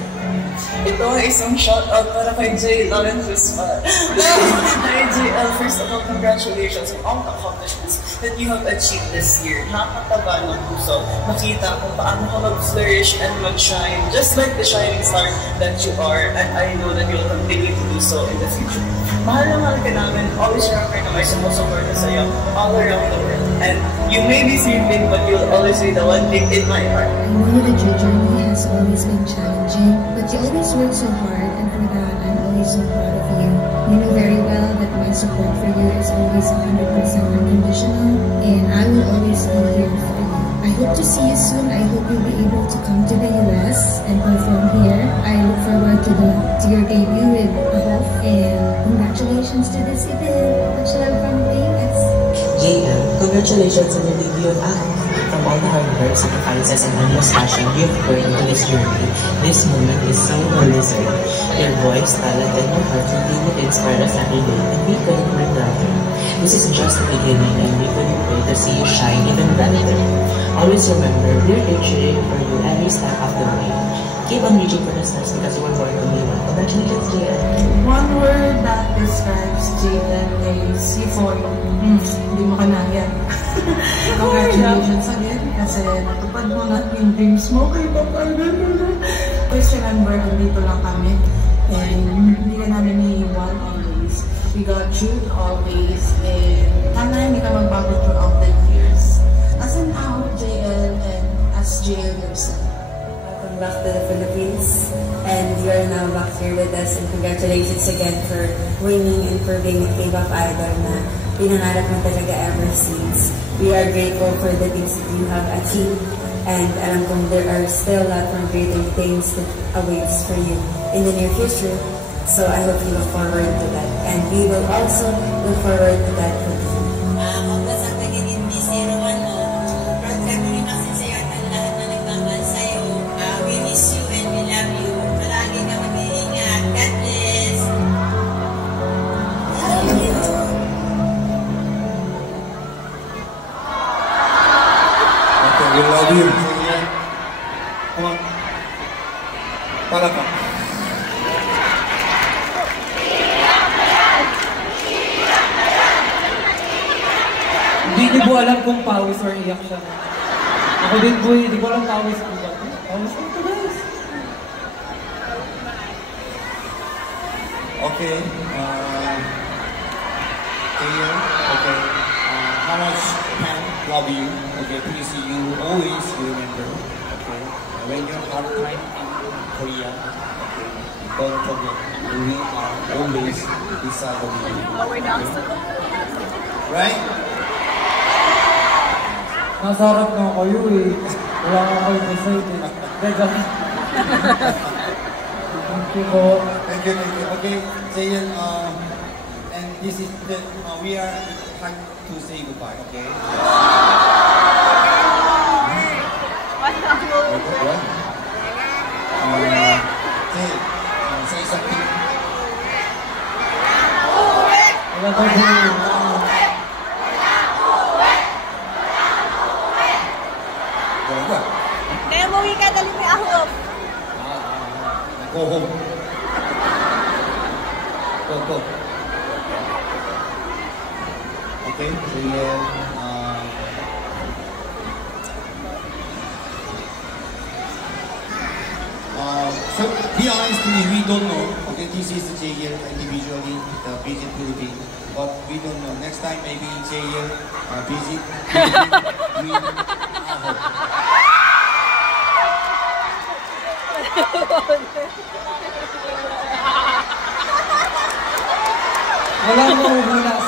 Ito ay isang shoutout para kay Jay Lawrence. Hi JL, first of all, congratulations on all the accomplishments that you have achieved this year. Nakakataba ng puso. Makita kung paano ka mag-flourish and mag-shine, just like the shining star that you are. And I know that you'll continue to do so in the future. Mahal na mahal ka namin. Always remember na may sumusuporta sa'yo all around the world. And you may be sleeping, but you'll always be the one thing in my heart. I know that your journey has always been challenging, but you always work so hard, and for that, I'm always so proud of you. You know very well that my support for you is always 100% unconditional, and I will always be here for you. I hope to see you soon. I hope you'll be able to come to the US and perform here. I look forward to your debut with Ahof, and congratulations to the city. Much love from Vegas. JL, congratulations on your debut of Ahof. From all the hard work, sacrifices, and endless passion you have poured into this journey, this moment is so well deserved. Your voice, talent, and your heart continue to inspire us every day, and we couldn't be proud This is just the beginning, and we couldn't wait to see you shine even brighter. Always remember, we're cheering for you every step of the way. Keep on reaching for the stars because you were born to be one. Congratulations, JL. One word that describes JL is euphoria. Hindi mo kanaya. Congratulations again kasi natupad mo na yung dreams mo kay Papa. Always remember, nandito lang kami and hindi ka namin iiwan always. We got you always and sana hindi ka magbago throughout the years. As in now, JL and as JL yourself. Welcome back to the Philippines, and you are now back here with us, and congratulations again for winning and for being a K-pop idol na pinangarap mo talaga ever since. We are grateful for the things that you have achieved, and alam kong there are still a lot more greater things that awaits for you in the near future. So I hope you look forward to that, and we will also look forward to that with you. Kung sa pagiging B01 mo, proud rin kasi sa'yo at ang lahat na nagmamahal sa'yo. We miss you and we love you. Palagi ka mag-iingat. God bless! Love you! Okay, we love you. Come on. Palakpak. Hindi niyo po alam kung pawis or iyak siya. Ako din po, hindi ko alam pawis po ba. Pawis ito, guys. Okay. Okay. How much can love you? Okay, please you always remember. Okay. When you're hard time in Korea, okay, don't forget we are always beside of you. Okay? Right? Nasa harap na kayo eh. Wala ka kayo beside eh. Teka. Thank you po. Thank you. Okay, Zayn, and this is the, we are time to say goodbye, okay? Say something. Wala ka po. Kaya umuwi ka, dali mo ahop. Go home. Go. Okay, so be honest to me, we don't know. Okay, this is JL individually visit Philippines, but we don't know. Next time maybe JL visit with Ahok. Wala mo hulas.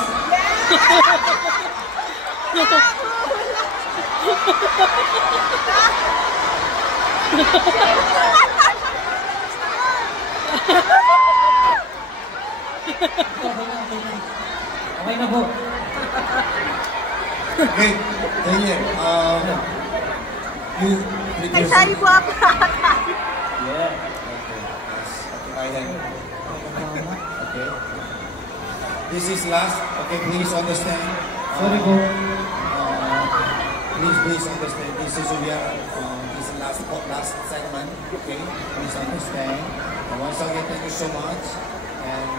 Okay na po. Okay, Daniel, you Ay, sari po ako. Yeah. Okay. Yes. Okay, I have. Okay. This is last. Okay, please understand. Sorry po. Please understand. This is this last segment. Okay, please understand. Once again, thank you so much, and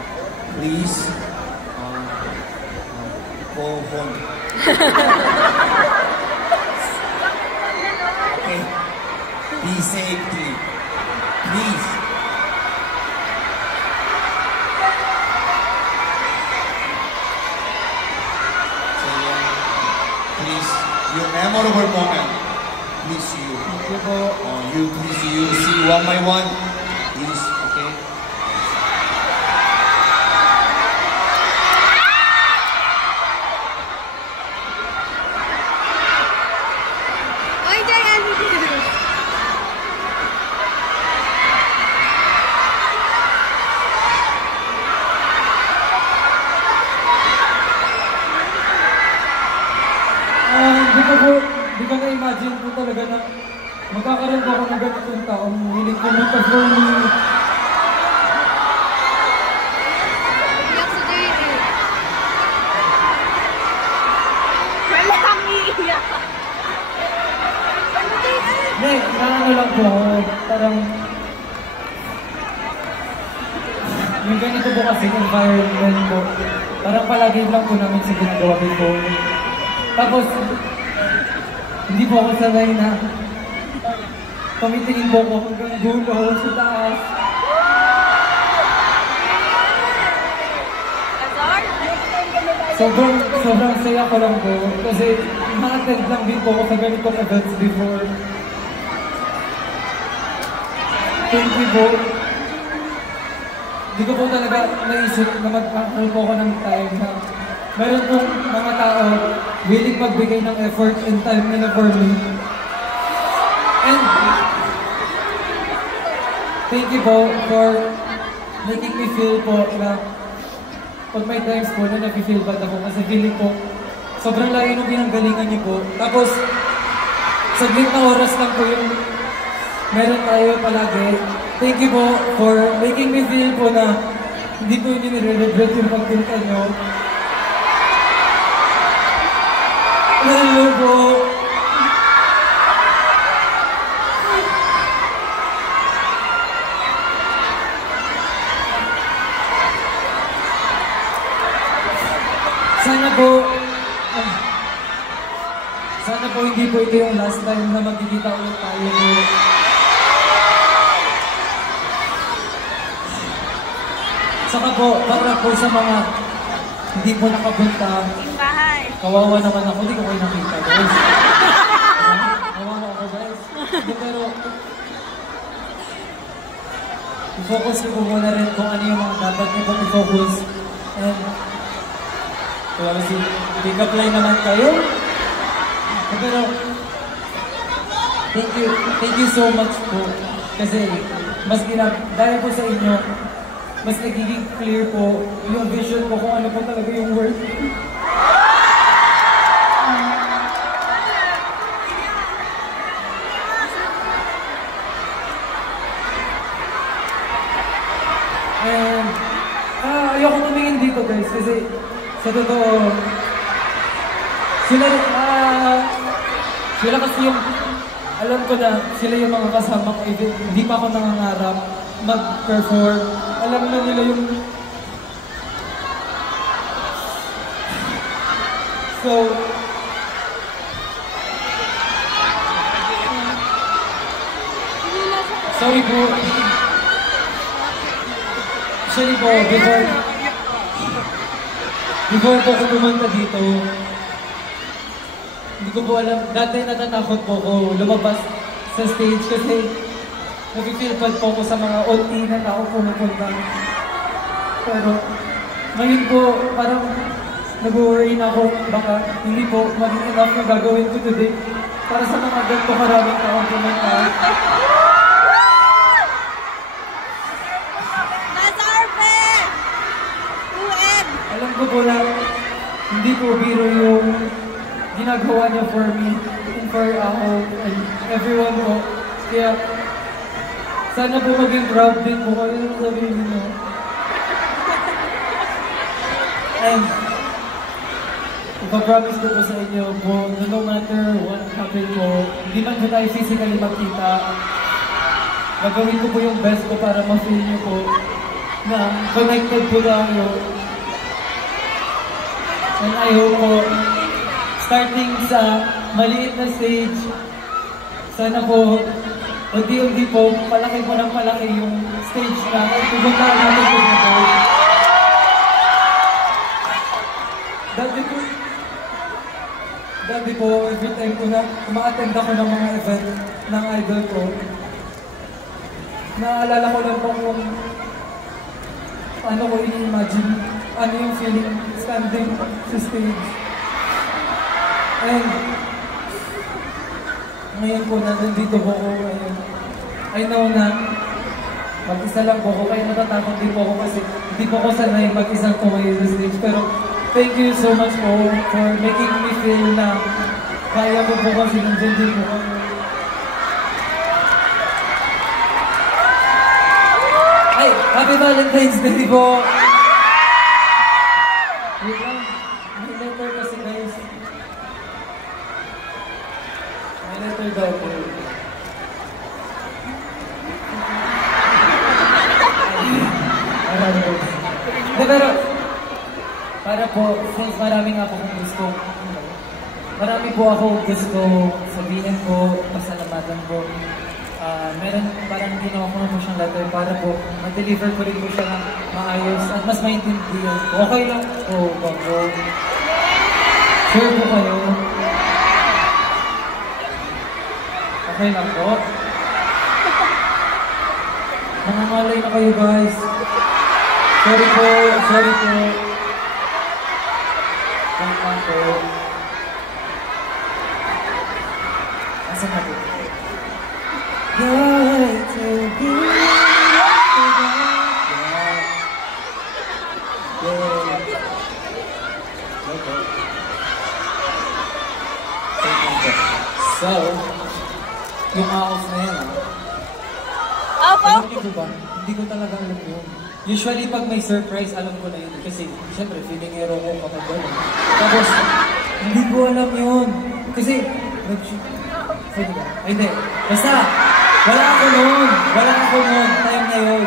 please go home. Okay. Be safe, please. So yeah, please, your memorable moment. Please you see one by one. Please, okay. Ay, Diane, Hindi ko na-imagine po talaga na magkakaroon ko ako ng ganitong taong willing pumunta for me. lang po ako, parang yung ganito po kasi environment po, parang palagi lang po namin sa ginagawa ko. Tapos, hindi po ako sanay na tumitingin po ako hanggang dulo sa taas. Sobrang saya ko lang po kasi na-attend lang din po ako sa ganitong events before. Thank you po. Hindi ko po talaga naisip na mag-account po ako ng time na meron pong mga tao willing magbigay ng effort and time nila for me. And thank you po for making me feel po na pag may times po na nag-feel bad ako kasi feeling po sobrang layo nung pinanggalingan niyo po. Tapos, saglit na oras lang po yung meron tayo palagi. Thank you po for making me feel po na hindi po yun nire-regret yung pagpunta nyo. Hello po! Sana po hindi po ito yung last time na magkikita ulit tayo. Saka po, para po sa mga hindi po nakapunta, kawawa naman ako, hindi ko kayo nakita, guys. Kawawa ako, guys. Pero, i-focus ko po muna rin kung ano yung mga dapat nyo pong i-focus. And, well, pick up line naman kayo. Pero, thank you so much po. Kasi, mas dahil po sa inyo, mas nagiging clear po yung vision ko kung ano po talaga yung work. And, ayoko tumingin dito guys kasi sa totoo, sila kasi yung, alam ko na sila yung mga kasama ko, hindi pa ako nangangarap mag-perform. Alam na nila yung... So... Sorry po. Actually po, before po ako pumunta dito, hindi ko po alam, dati natatakot po ako lumabas sa stage kasi nag-feel bad po ako sa mga OT na tao pumupunta. Pero ngayon po, parang nag-worry na ako, baka hindi po maging enough na gagawin ko today para sa mga ganito karaming tao pumunta. Alam ko po na hindi po biro yung ginagawa niya for me and for ako and everyone po. Kaya sana po maging proud din po kayo na sabihin niyo. And ipapromise ko po sa inyo po na no matter what happened po, hindi man po tayo physically magkita, gagawin ko po yung best ko para ma-feel niyo po na connected po tayo. And I hope po, starting sa maliit na stage, sana po, unti-unti po, palaki po ng palaki yung stage na pupuntahan natin po na. Dati po, every time ko na uma-attend ako ng mga event ng idol ko, naalala ko lang po kung ano ko ini-imagine, ano yung feeling standing sa stage. And ngayon po, nandito po ako ngayon. I know na mag-isa lang po ako, kaya natatakot din po ako kasi hindi po ako sanay mag-isang tumayo sa stage. Pero thank you so much po for making me feel na kaya po po kasi nandiyan din po ako. Ay, Happy Valentine's Day po! Wait lang, may letter kasi guys. May letter daw po. para po, since marami nga po gusto sabihin po, pasalamatan po. Meron parang ginawa ko na po siyang letter para po ma-deliver ko rin po siya ng maayos at mas maintindihan po. Okay lang po ba po? Sure po kayo? Okay lang po? Nangangalay na kayo guys. Sorry po. Tama po. Asan na po? You're to be So, yung house na yan alam niyo ba? Hindi ko talaga alam yun. Usually pag may surprise, alam ko na yun. Kasi siyempre, feeling hero ko kapag gano'n. Tapos, hindi ko alam yun. Kasi, sige ba? Ay, hindi. Basta, wala ako noon. Time na yun.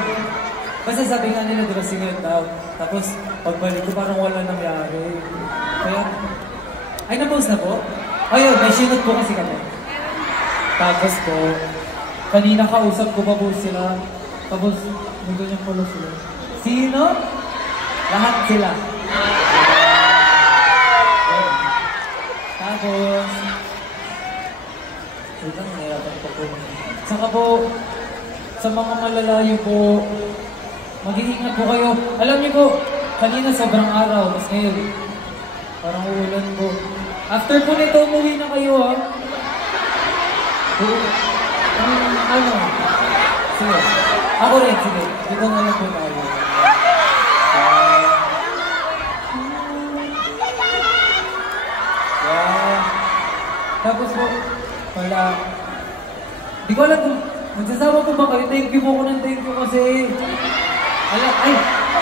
Basta sabi nga nila, diba, singlet daw. Tapos, pagbalik ko, parang wala nangyari. Kaya, ay, na-post na po? Ayun, may sinot po kasi kami. Tapos po, kanina kausap ko pa po sila. Tapos, may ganyan pala sila. Sino? Lahat sila. Tapos, wait lang, nahirapan pa po. Saka po, sa mga malalayo po, mag-iingat po kayo. Alam niyo po, kanina sobrang araw, tapos ngayon, parang uulan po. After po nito, umuwi na kayo ha. Ano? Sige. Ako rin, sige. Dito na lang po tayo. Tapos po, wala. Di ko alam kung magsasama po ba kayo? Thank you po ko ng thank you kasi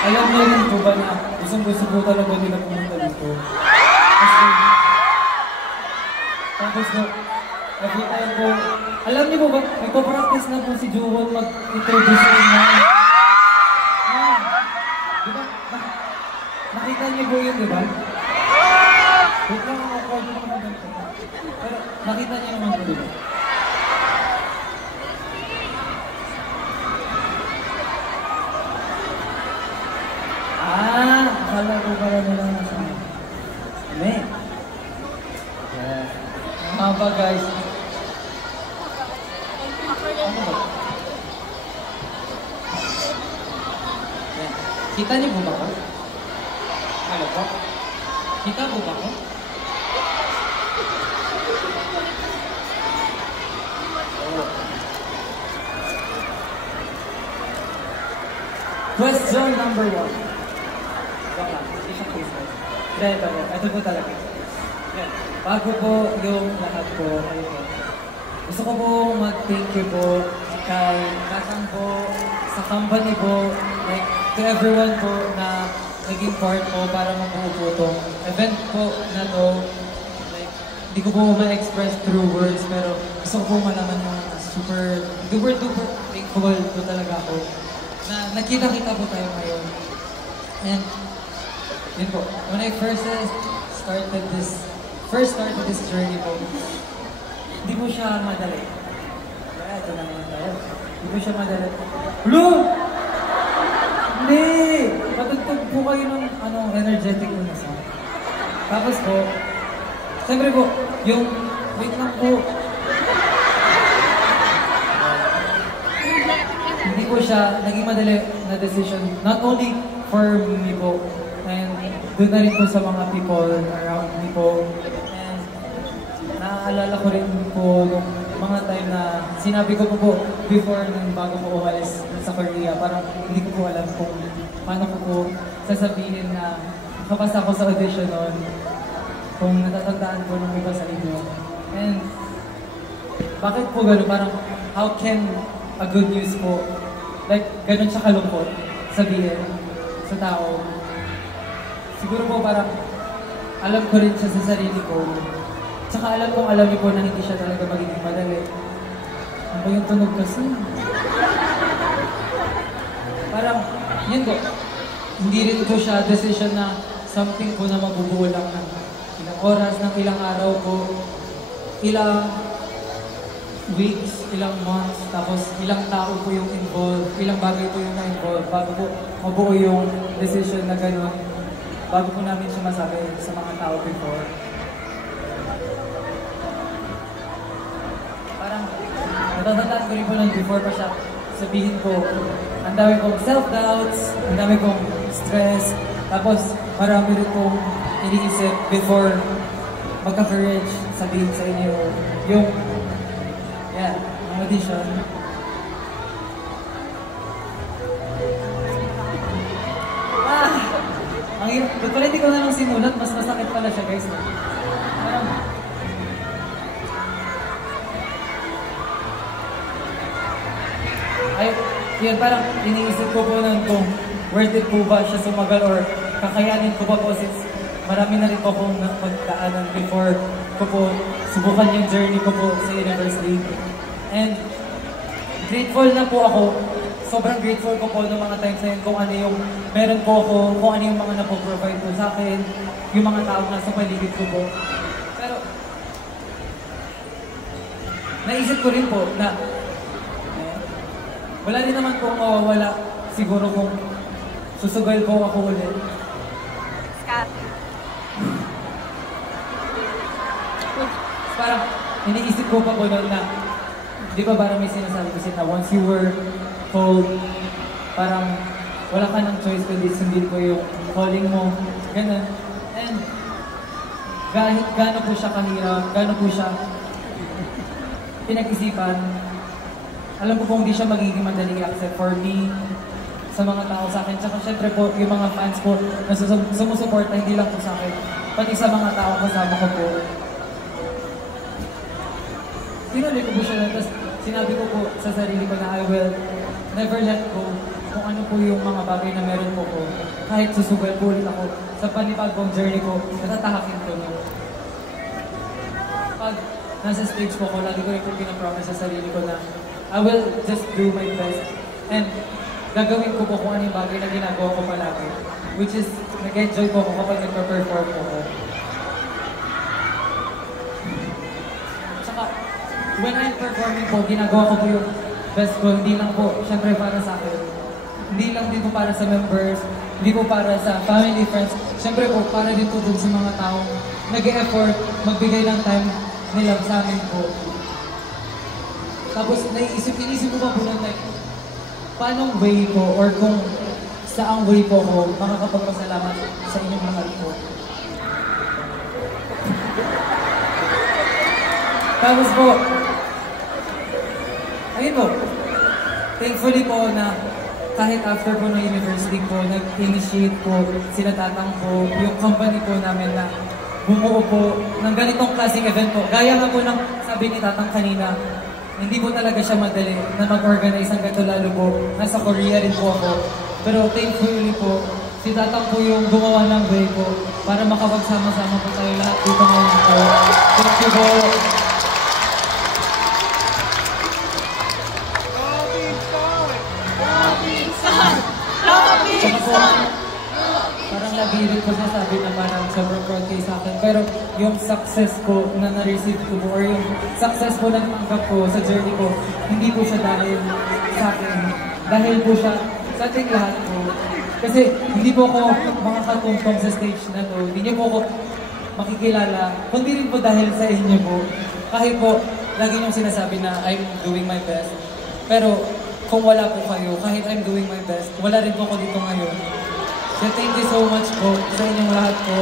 alam niyo rin po ba na gusto po talaga nila pumunta dito. Tapos po, every time po, alam niyo po ba, nagpa-practice na po si Juwon mag-introduce sa inyo. Di ba? Nakita niyo po yun, di ba? Wait lang ako, pwede ko naman ganito. Pero nakita niyo naman po, di ba? Akala ko pala nila nasa May. Mga ba guys? Ano ba? Yan. Kita niyo po ba ko? Ano po? Kita po ba ko? Question number 1. Ito po talaga. Yan. Bago po yung lahat po, gusto ko po mag-thank you po kay Katang po, sa company po, like to everyone po na naging part po para mabuo po itong event po na to. Like, hindi ko po ma-express through words, pero gusto ko po malaman yung super duper thankful po talaga ako na nakita-kita po tayo ngayon. And yun po, when I first started this journey po, hindi po siya madali. Kaya ito na naman tayo. Hindi po siya madali. Hello! Hindi! Patugtog po kayo ng energetic po na song. Tapos po, siyempre po, yung, wait lang po. Hindi po siya naging madali na decision, not only for me po, and doon na rin po sa mga people around me po. And naaalala ko rin po nung mga time na sinabi ko po before nung bago ko umalis sa Korea, parang hindi ko po alam kung paano ko po sasabihin na nakapasa ako sa audition noon, kung natatandaan po ng iba sa inyo. And bakit po gano'n? Parang how can a good news po, like gano'n siya kalungkot sabihin sa tao. Siguro po parang alam ko rin siya sa sarili ko. Tsaka alam niyo po na hindi siya talaga magiging madali. Ano ba yung tunog kasi? Parang, yun po. Hindi rin po siya decision na something po na mabubuo lang ng ilang oras, ng ilang araw po, ilang weeks, ilang months, tapos ilang tao po yung involved, ilang bagay po yung na-involved bago po mabuo yung decision na gano'n, bago po namin siya masabi sa mga tao before. Parang natatandaan ko rin po nun before pa siya sabihin ko, ang dami kong self-doubts, ang dami kong stress, tapos marami rin kong iniisip before magka-courage sabihin sa inyo yung audition. Ang hirap. Ba't pala hindi ko na lang sinulat, mas masakit pala siya guys. Parang, yun, parang iniisip ko po nun kung worth it po ba siya sumagal or kakayanin ko ba po since marami na rin po akong pagdaanan before ko po subukan yung journey ko po sa university. And grateful na po ako, sobrang grateful ko po noong mga times na yun kung ano yung meron po ako, kung ano yung mga napoprovide po sa akin, yung mga taong nasa paligid ko po. Pero naisip ko rin po na wala rin naman pong mawawala siguro kung susugal po ako ulit. Scott. Parang iniisip ko pa po noon na di ba parang may sinasabi kasi na once you were told parang wala ka ng choice kundi sundin ko yung calling mo, ganun. And gano'n po siya kahirap, gano'n po siya pinag-isipan. Alam ko pong hindi siya magiging madaling i-accept for me, sa mga tao sa akin. Tsaka syempre po, yung mga fans ko na sumusuporta, hindi lang po sa akin, pati sa mga tao kasama ko po. Tinuloy ko po siya, tapos sinabi ko po sa sarili ko na I will never let go kung ano po yung mga bagay na meron po ko. Kahit susugal po ulit ako sa panibagong journey ko, natatahakin ko nyo. Pag nasa stage po ko, lagi ko rin po pinapromise sa sarili ko na I will just do my best. And gagawin ko po kung ano yung bagay na ginagawa ko palagi. Which is, nag-enjoy po ako kapag nagpa-perform po ko. Tsaka, when I'm performing po, ginagawa ko po yung best ko. Hindi lang po, syempre para sa akin. Hindi lang din po para sa members, hindi po para sa family, friends. Syempre po, para din po dun sa mga taong nag-e-effort, magbigay ng time nila sa amin po. Tapos, inisip ko pa po nun, like, paanong way ko or kung saang way po ako makakapagpasalamat sa inyong mahal po. Tapos po, ayun po, thankfully po na kahit after po ng university po, nag-initiate po, sila tatang po, yung company po namin na bumuo po ng ganitong klaseng event po. Gaya nga po ng sabi ni tatang kanina, hindi po talaga siya madali na mag-organize ng ganito, lalo po nasa Korea rin po ako. Pero thankfully po, si tatang po yung gumawa ng way po para makapagsama-sama po tayo lahat dito ngayon po. Thank you po. Parang lagi rin po nasabi na parang sobrang proud kayo sa akin. Pero yung success ko na na-receive ko po or yung success po na natanggap ko sa journey ko, hindi po siya dahil sa akin. Dahil po siya sa ating lahat po. Kasi hindi po ako makakatungtong sa stage na to. Hindi niyo po ako makikilala. Kundi rin po dahil sa inyo po. Kahit po, lagi niyong sinasabi na I'm doing my best. Pero kung wala po kayo, kahit I'm doing my best, wala rin po ako dito ngayon. So thank you so much po sa inyong lahat po.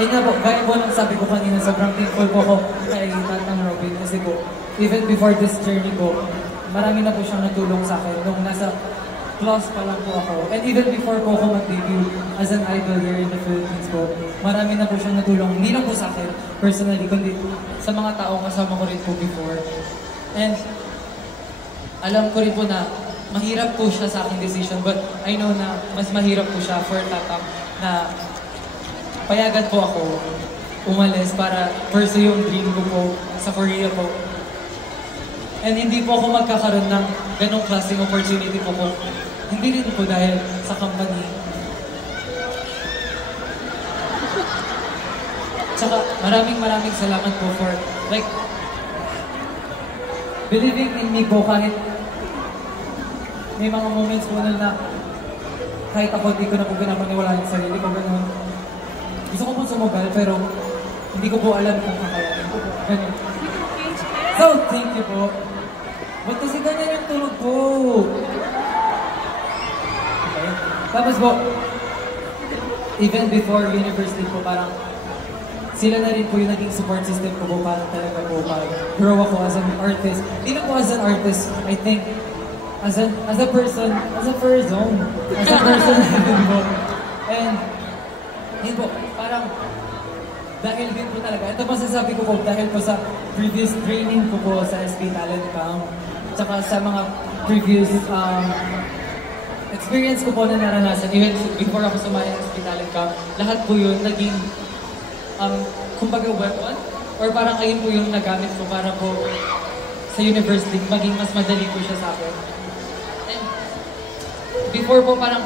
Ayun nga po, gaya po nang sabi ko kanina, sobrang thankful po ako kay Tatang Robin kasi po, even before this journey po, marami na po siyang natulong sa akin nung nasa class pa lang po ako. And even before po ako mag-debut as an idol here in the Philippines po, marami na po siyang natulong, hindi lang po sa akin personally, kundi sa mga taong kasama ko rin po before. And alam ko rin po na mahirap po siya sa aking decision, but I know na mas mahirap po siya for Tatang na payagan po ako umalis para pursue yung dream ko po sa Korea po. And hindi po ako magkakaroon ng ganong klaseng opportunity po hindi rin po dahil sa company. Tsaka maraming salamat po for like believing in me po kahit may mga moments po na kahit ako di ko na po pinapaniwalaan yung sarili ko, ganun. Gusto ko po sumugal pero hindi ko po alam kung kakayanin ko po. Ganun. So, thank you po. Ba't kasi ganyan yung tulog po? Okay. Tapos po, even before university po, parang sila na rin po yung naging support system ko po, parang talaga po, parang grow ako as an artist. Hindi na po as an artist, I think, as a person, po. And, yun po, parang, dahil din po talaga, ito masasabi ko po, dahil po sa previous training ko po sa SB Talent Camp, tsaka sa mga previous experience ko po na naranasan, even before ako sumali sa SB Talent Camp, lahat po yun naging, kumbaga weapon, or parang ayun po yung nagamit ko para po sa university, maging mas madali po siya sa akin. And before po parang,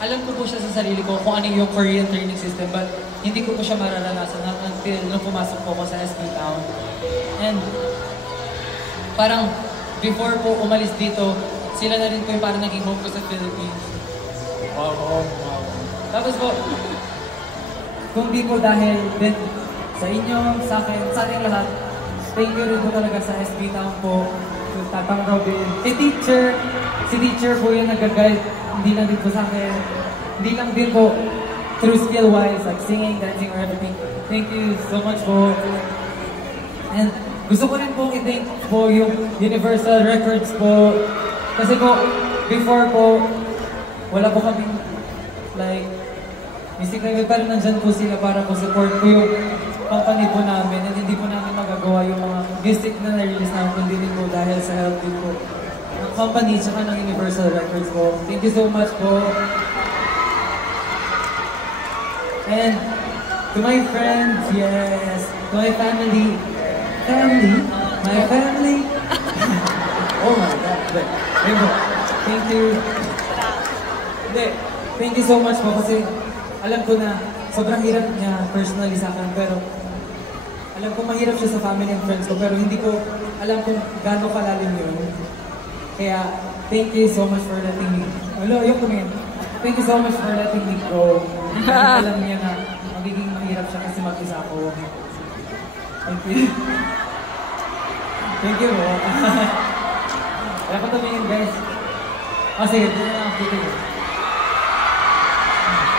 alam ko po siya sa sarili ko kung ano yung Korean training system, but hindi ko po siya mararanasan until nung pumasok po ako sa SB Town. And parang before po umalis dito, sila na rin po yung parang naging home ko sa Philippines. Wow. Tapos po, kung di po dahil din sa inyo, sa akin, sa ating lahat, thank you rin po talaga sa SB Town po, sa Tatang Robin. Si teacher po yung nag-guide, hindi lang din po sa akin, hindi lang din po through skill-wise, like singing, dancing, or everything. Thank you so much po. And gusto ko rin po i-thank po yung Universal Records po. Kasi po, before po, wala po kaming, like, basically, pero nandyan po sila para po support po yung company po namin. And hindi po namin magagawa yung mga music na na-release namin, kundi din po dahil sa help din po ng company tsaka ng Universal Records po. Thank you so much po. And to my friends, yes, to my family, my family. Oh my God, thank you. Thank you so much po kasi alam ko na sobrang hirap niya personally sa akin, pero alam ko mahirap siya sa family and friends ko, pero hindi ko alam kung gaano kalalim yun. Kaya, thank you so much for letting me, thank you so much for letting me go. Alam niya na magiging mahirap siya kasi mag-isa ako. Thank you. Thank you po. Kaya ko tumingin guys. Sige, doon na lang dito.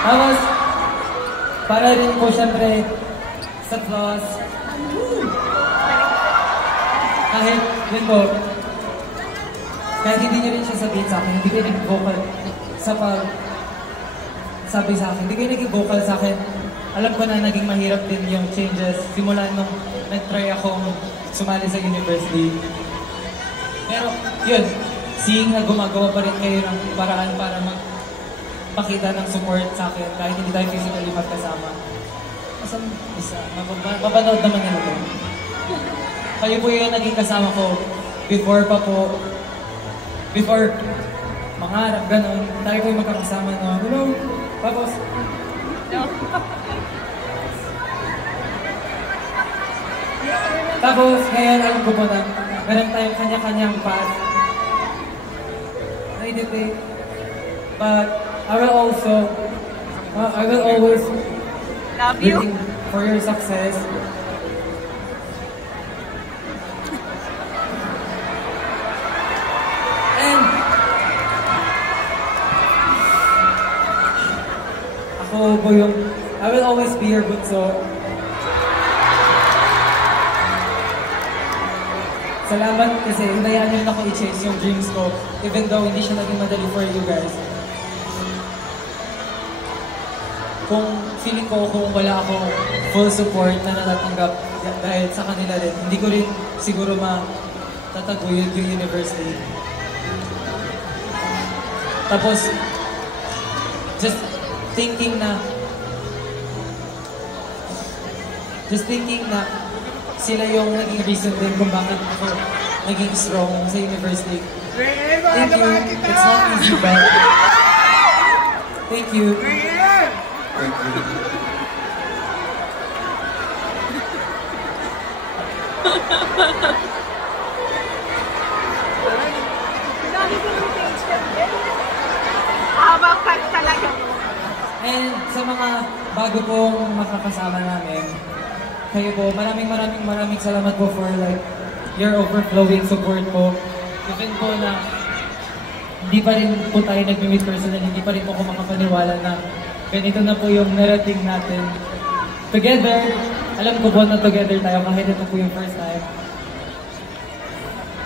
Tapos, para rin po syempre sa class, kahit yun po, kahit hindi niya rin siya sabihin sa akin, hindi kayo naging vocal sa sabi sa akin, hindi kayo naging vocal sa akin. Alam ko na naging mahirap din yung changes simula nung nag-try akong sumali sa university. Pero yun, seeing na gumagawa pa rin kayo ng paraan para magpakita ng support sa akin kahit hindi tayo physically magkasama. Masang isa, mapanood naman nila ito. Kayo po yung naging kasama ko before mangarap, gano'n. Tayo po yung magkakasama na, hello, tapos, tapos, ngayon alam ko po na meron tayong kanya-kanyang path na i-take. But I will always love you for your success. And ako po yung, I will always be your bunso. Salamat kasi hinayaan niyo ako i-chase yung dreams ko even though hindi siya naging madali for you guys. Kung feeling ko kung wala akong full support na natatanggap dahil sa kanila rin, hindi ko rin siguro matataguyod yung university. Tapos, just thinking na sila yung naging reason din kung bakit ako naging strong sa university. Thank you. It's not easy, but thank you. Thank you. Habang cut talaga. And sa mga bago pong makakasama namin, kayo po, maraming salamat po for like your overflowing support po. Even po na hindi pa rin po tayo nag-meet personally, hindi pa rin po ako makapaniwala na ganito na po yung narating natin. Together, alam ko po na together tayo kahit ito po yung first time.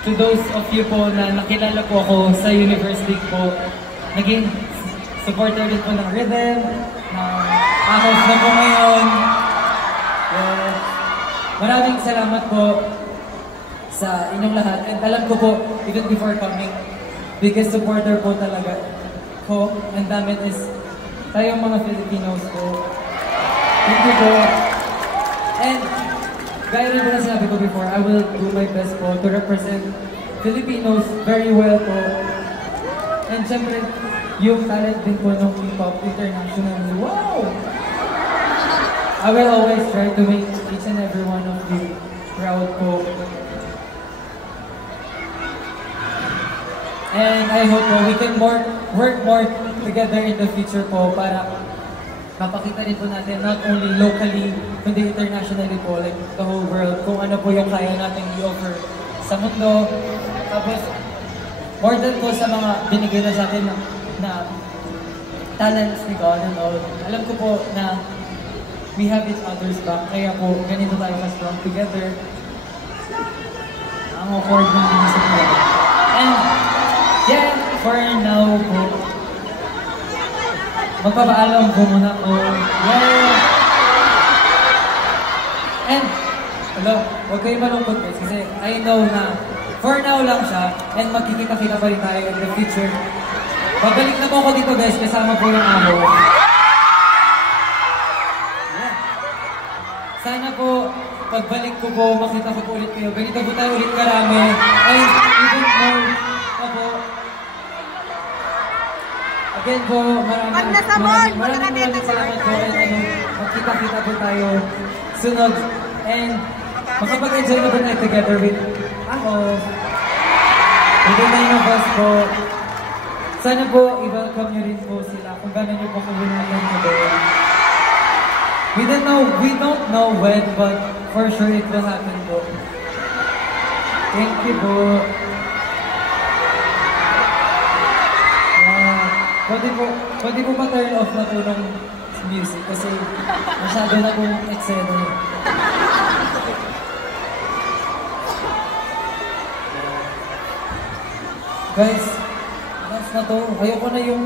To those of you po na nakilala po ako sa University po, naging supporter din po ng Rhythm, ng Ahos na po ngayon. Maraming salamat po sa inyong lahat. And alam ko po, even before coming, biggest supporter po talaga ko and damit is tayong mga Filipinos po. Thank you po. And gaya rin po na sinabi ko before, I will do my best po to represent Filipinos very well po. And syempre, yung talent din po ng K-pop internationally. Wow! I will always try to make each and every one of you proud po. And I hope po we can work more together in the future po para mapakita rin po natin not only locally, kundi internationally po, like the whole world, kung ano po yung kaya natin i-offer sa mundo. Tapos, more than po sa mga binigay na sa atin na talents ni God and all, alam ko po na we have each other's back, kaya po ganito tayo ka-strong together. Ang awkward na inisip ko. And, yeah, for now po, magpapaalam po muna po. Yeah! And, huwag kayo malungkot guys, kasi I know na for now lang siya, and magkikita-kita pa rin tayo in the future. Babalik na po ako dito guys, kasama po yung amo. Yeah. Sana po, pagbalik ko po, makita ko po ulit kayo. Ganito po tayo ulit karami. And even more, po. Again po, maraming salamat po. And magkita-kita po tayo sunod. And makapag-enjoy na po tayo together with ako. With the nine of us po. Sana po, i-welcome nyo rin po sila kung gano'n nyo po kuhinatan today. We don't know when, but for sure it will happen po. Thank you po. Pwede po ma-turn off na po ng music kasi masyado na pong eksena. Guys, last na to. Ayoko na yung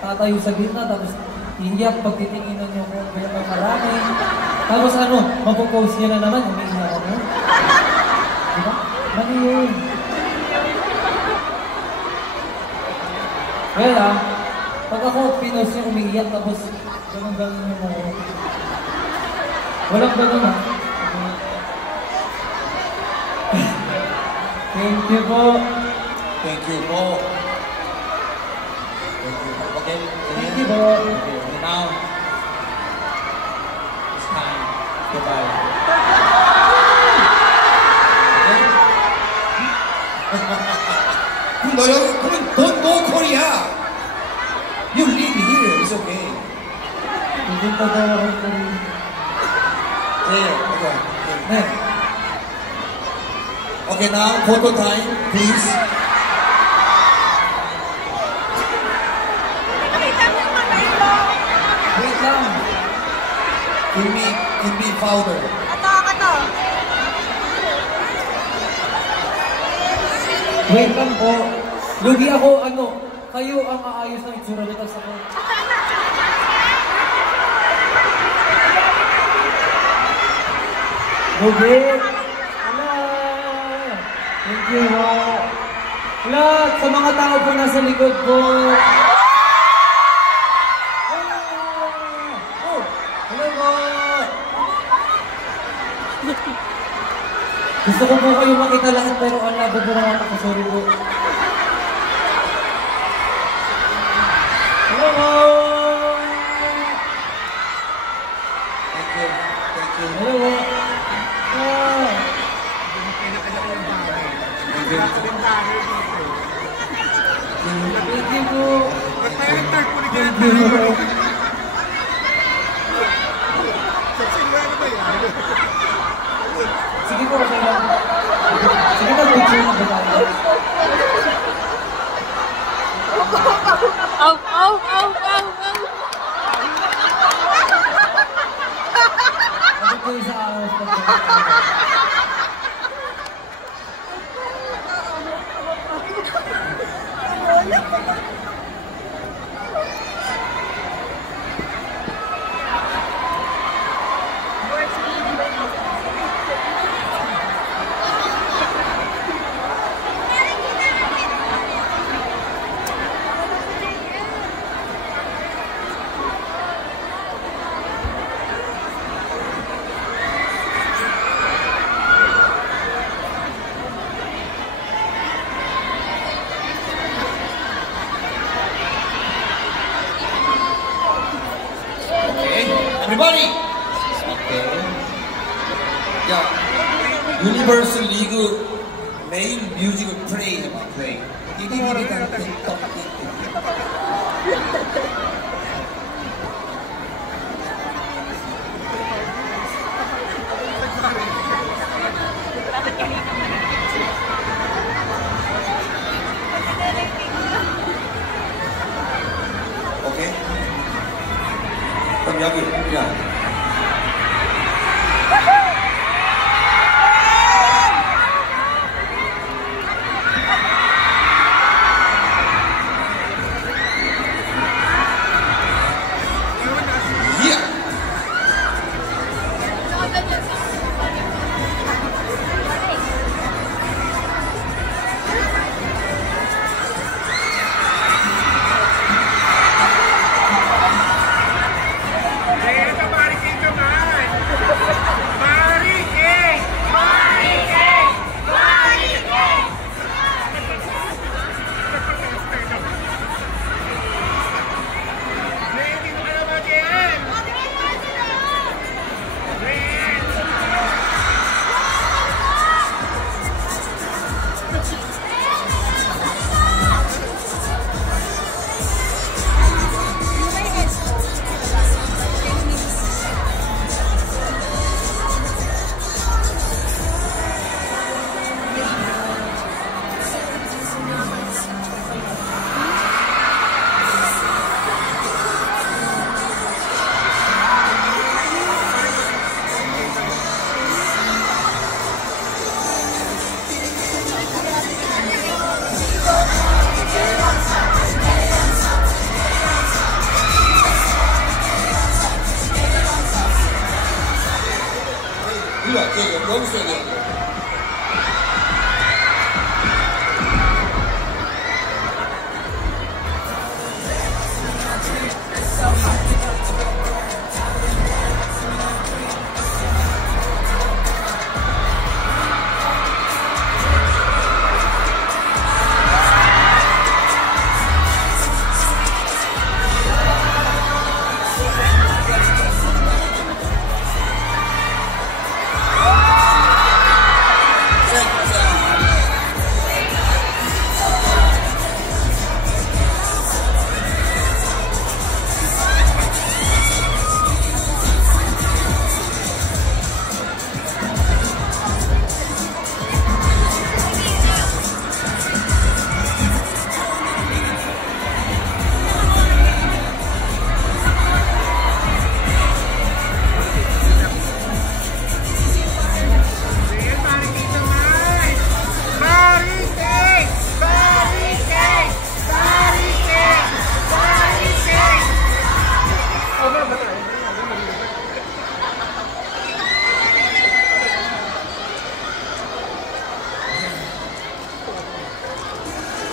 tatayo sa gitna tapos iiyak pag titinginan niyo kung kaya pa marami. Tapos ano, mapopost niya na naman, umiiyak ako. Diba? Mali yun. Well pag ako pinost niya umiiyak tapos ganun-ganun yung mga. Walang ganun ha. Thank you po. Thank you po. Thank you. Okay. Thank you po. Okay. Now, it's time. Goodbye. Okay? Kung don't go Korea. You live here. It's okay. Pupunta daw ako sa There. Okay. Okay. Okay, now, photo time, please. Wait lang. Give me powder. Kato. Wait lang po. Lugi ako, kayo ang aayos ng itsura nito sa ko. Lugi! Thank you po. Lahat sa mga tao po nasa likod po. Hello po. Gusto ko po kayo makita lahat pero ang labo po naman ako. Sorry po. Thank you. Thank you. Hello. Sige po, okay lang. Sige po, picture na ba tayo? Ow, ow, ow, ow, ow. Bakit po isa araw pa po? Everybody! Okay. Yeah. Universal League main musical play naman play. Okay? 그럼 여기 그냥 너무 써야 돼.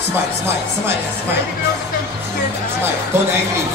Smile, smile, smile, smile. Smile, don't angry.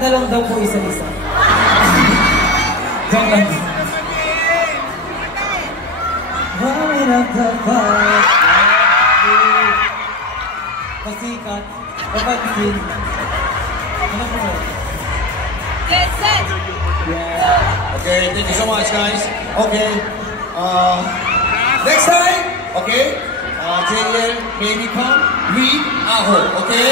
na lang daw po isa-isa. Joke lang. Right up the fight. Pasikat. Papansin. Ano po? Get set! Yeah. Okay, thank you so much, guys. Okay. Next time, okay? JL, maybe come, read, Aho, okay?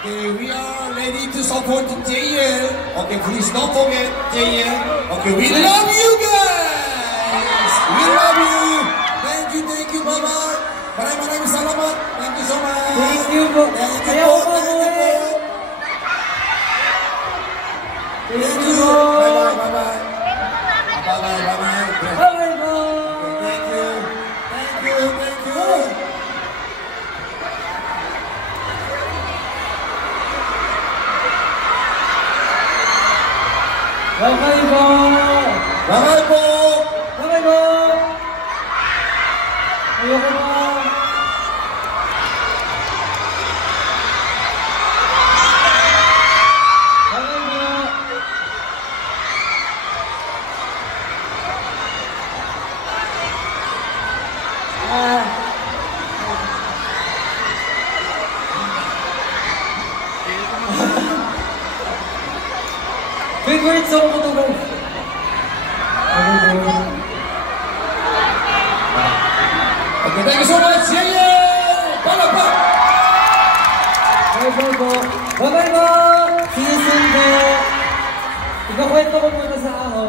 Okay, we are ready to support JL. Okay, please don't forget JL. Okay, we love you guys! We love you! Thank you, bye-bye! Maraming salamat! Thank you so much! Thank you po! Thank you Ayaw po! po mo eh! Thank you! Bye-bye, bye-bye! Bye-bye, bye-bye! Bye-bye po! Thank you! Thank you! Thank you! Bye-bye po! Bye-bye po! Bye-bye po! Ayoko po! Favorite song ko to, guys. Okay, thank you so much. Yeah! Bye-bye! Bye-bye po. Bye-bye po! See you soon po! Ikakwento ko muna sa ako.